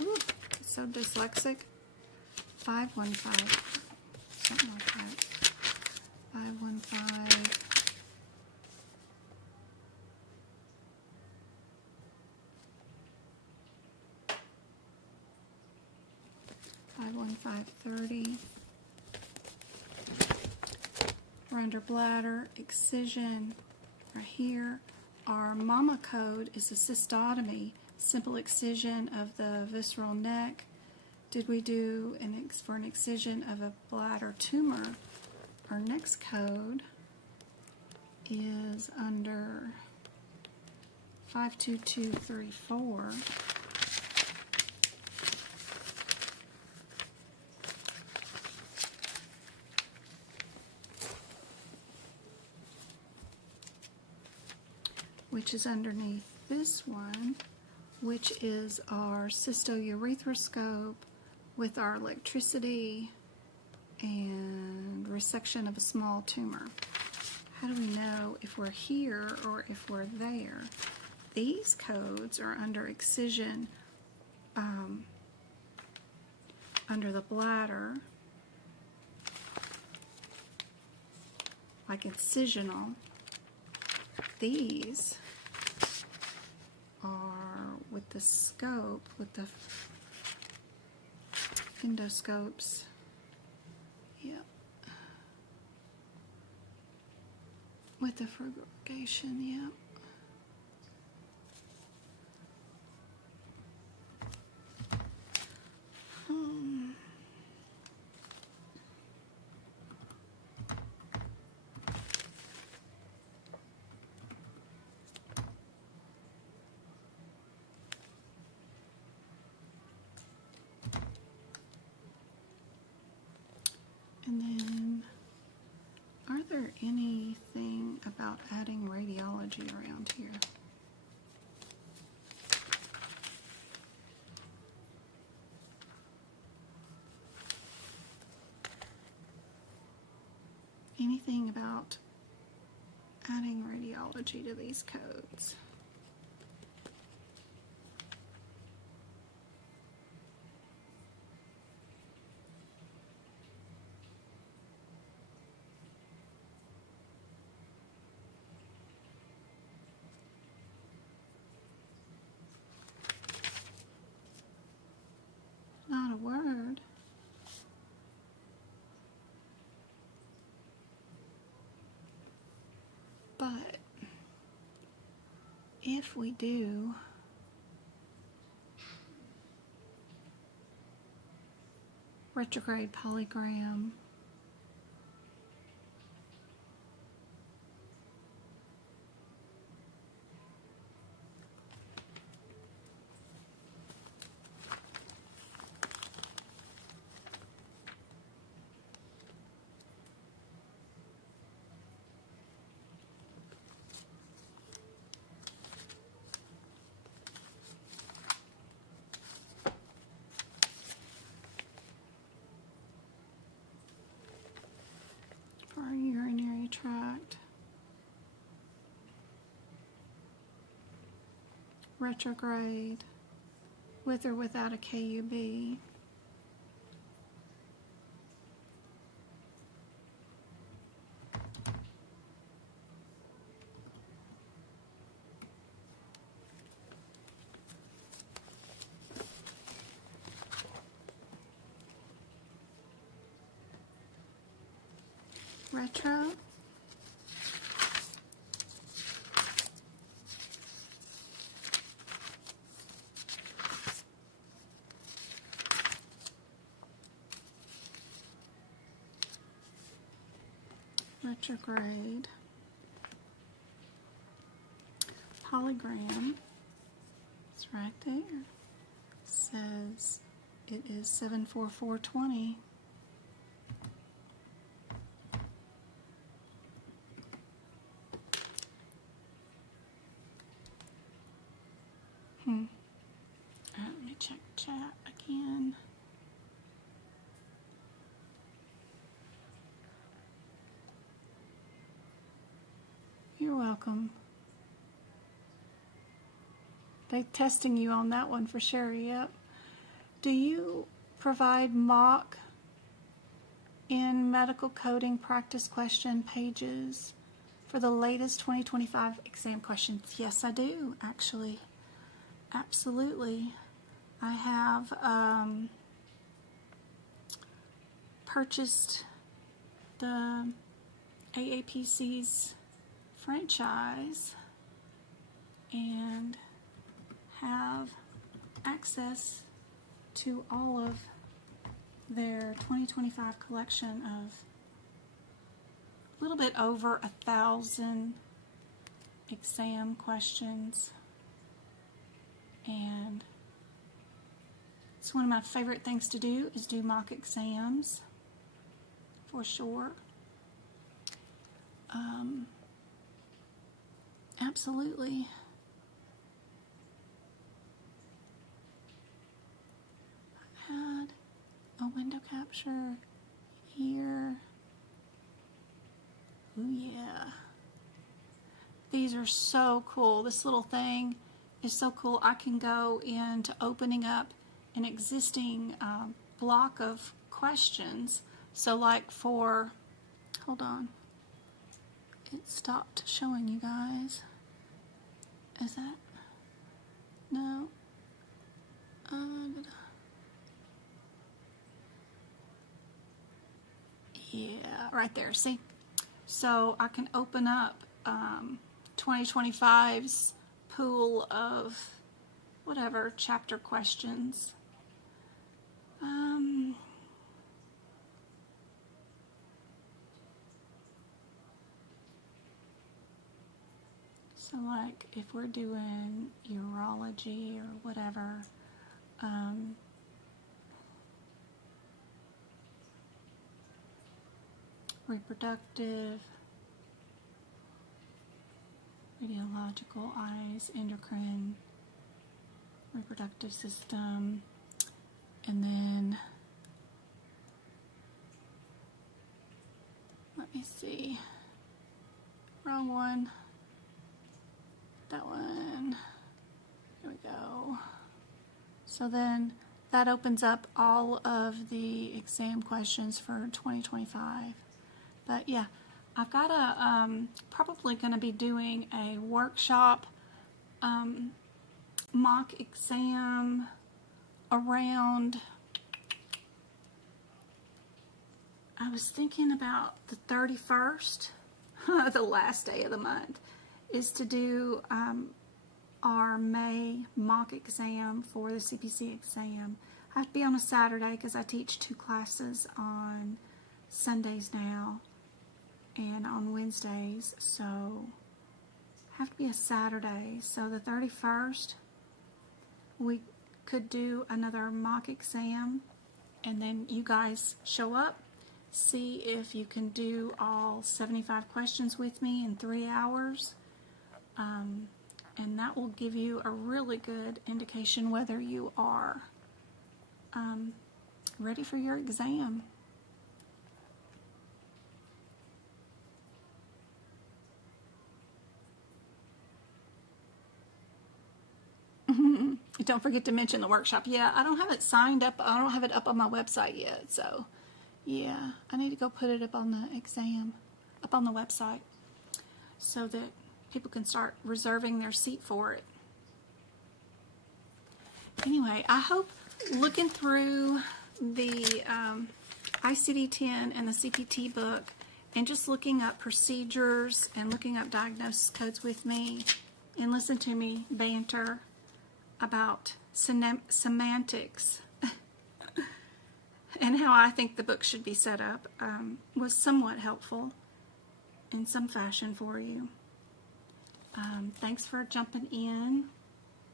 Ooh, so dyslexic. 515, something like that. 515. $515.30. We're under bladder, excision, right here. Our mama code is a cystotomy, simple excision of the visceral neck. Did we do for an excision of a bladder tumor? Our next code is under 52234. Which is underneath this one, which is our Cystourethroscope with our electricity and resection of a small tumor. How do we know if we're here or if we're there? These codes are under excision under the bladder, like incisional. These are with the scope, with the endoscopes. Yep. With the frigation, yep. And then, are there anything about adding radiology around here? Anything about adding radiology to these codes? Not a word. But if we do retrograde polygram, for our urinary tract, retrograde, with or without a KUB. Retro, retrograde, polygram, it's right there, says it is 74420. Let me check chat again. You're welcome. They're testing you on that one for sure, yep. Do you provide mock in medical coding practice question pages for the latest 2025 exam questions? Yes, I do, actually. Absolutely. I have purchased the aapc's franchise and have access to all of their 2025 collection of a little bit over 1,000 exam questions. And it's one of my favorite things to do is do mock exams, for sure. Absolutely. I had a window capture here. Ooh, yeah. These are so cool. This little thing is so cool. I can go into opening up an existing block of questions. So like for, hold on, it stopped showing you guys. Is that, no? Yeah, right there, see? So I can open up 2025's pool of whatever chapter questions. So like if we're doing urology or whatever, reproductive, radiological, eyes, endocrine, reproductive system, and then let me see, wrong one, that one, there we go. So then that opens up all of the exam questions for 2025. But yeah, I've got a, probably going to be doing a workshop mock exam around, I was thinking about the 31st the last day of the month, is to do our May mock exam for the CPC exam. I have to be on a Saturday because I teach 2 classes on Sundays now and on Wednesdays, so have to be a Saturday. So the 31st, we could do another mock exam, and then you guys show up, see if you can do all 75 questions with me in 3 hours, and that will give you a really good indication whether you are ready for your exam. Don't forget to mention the workshop. Yeah, I don't have it signed up. I don't have it up on my website yet. So, yeah, I need to go put it up on the exam, up on the website, so that people can start reserving their seat for it. Anyway, I hope looking through the ICD-10 and the CPT book and just looking up procedures and looking up diagnosis codes with me and listen to me banter about semantics and how I think the book should be set up was somewhat helpful in some fashion for you. Thanks for jumping in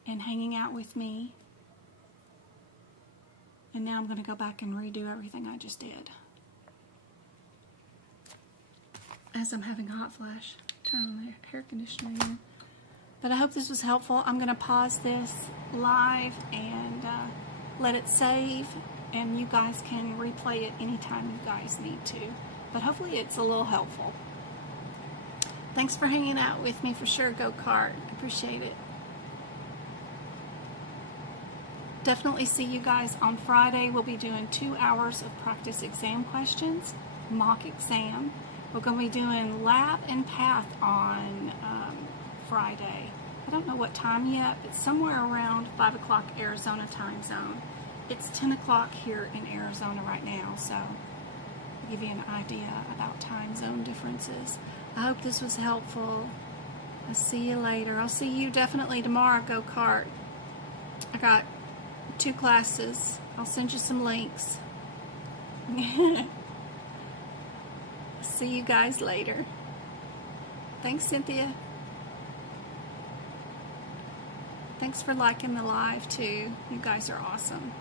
and hanging out with me. And now I'm going to go back and redo everything I just did. As I'm having a hot flash, turn on the air conditioner again. But I hope this was helpful. I'm going to pause this live and let it save, and you guys can replay it anytime you guys need to. But hopefully it's a little helpful. Thanks for hanging out with me for sure, Go-Kart. Appreciate it. Definitely see you guys on Friday. We'll be doing 2 hours of practice exam questions, mock exam. We're going to be doing lab and path on Friday. I don't know what time yet, but somewhere around 5 o'clock Arizona time zone. It's 10 o'clock here in Arizona right now, so I'll give you an idea about time zone differences. I hope this was helpful. I'll see you later. I'll see you definitely tomorrow, Go-Kart. I got 2 classes. I'll send you some links. See you guys later. Thanks, Cynthia. Thanks for liking the live too. You guys are awesome.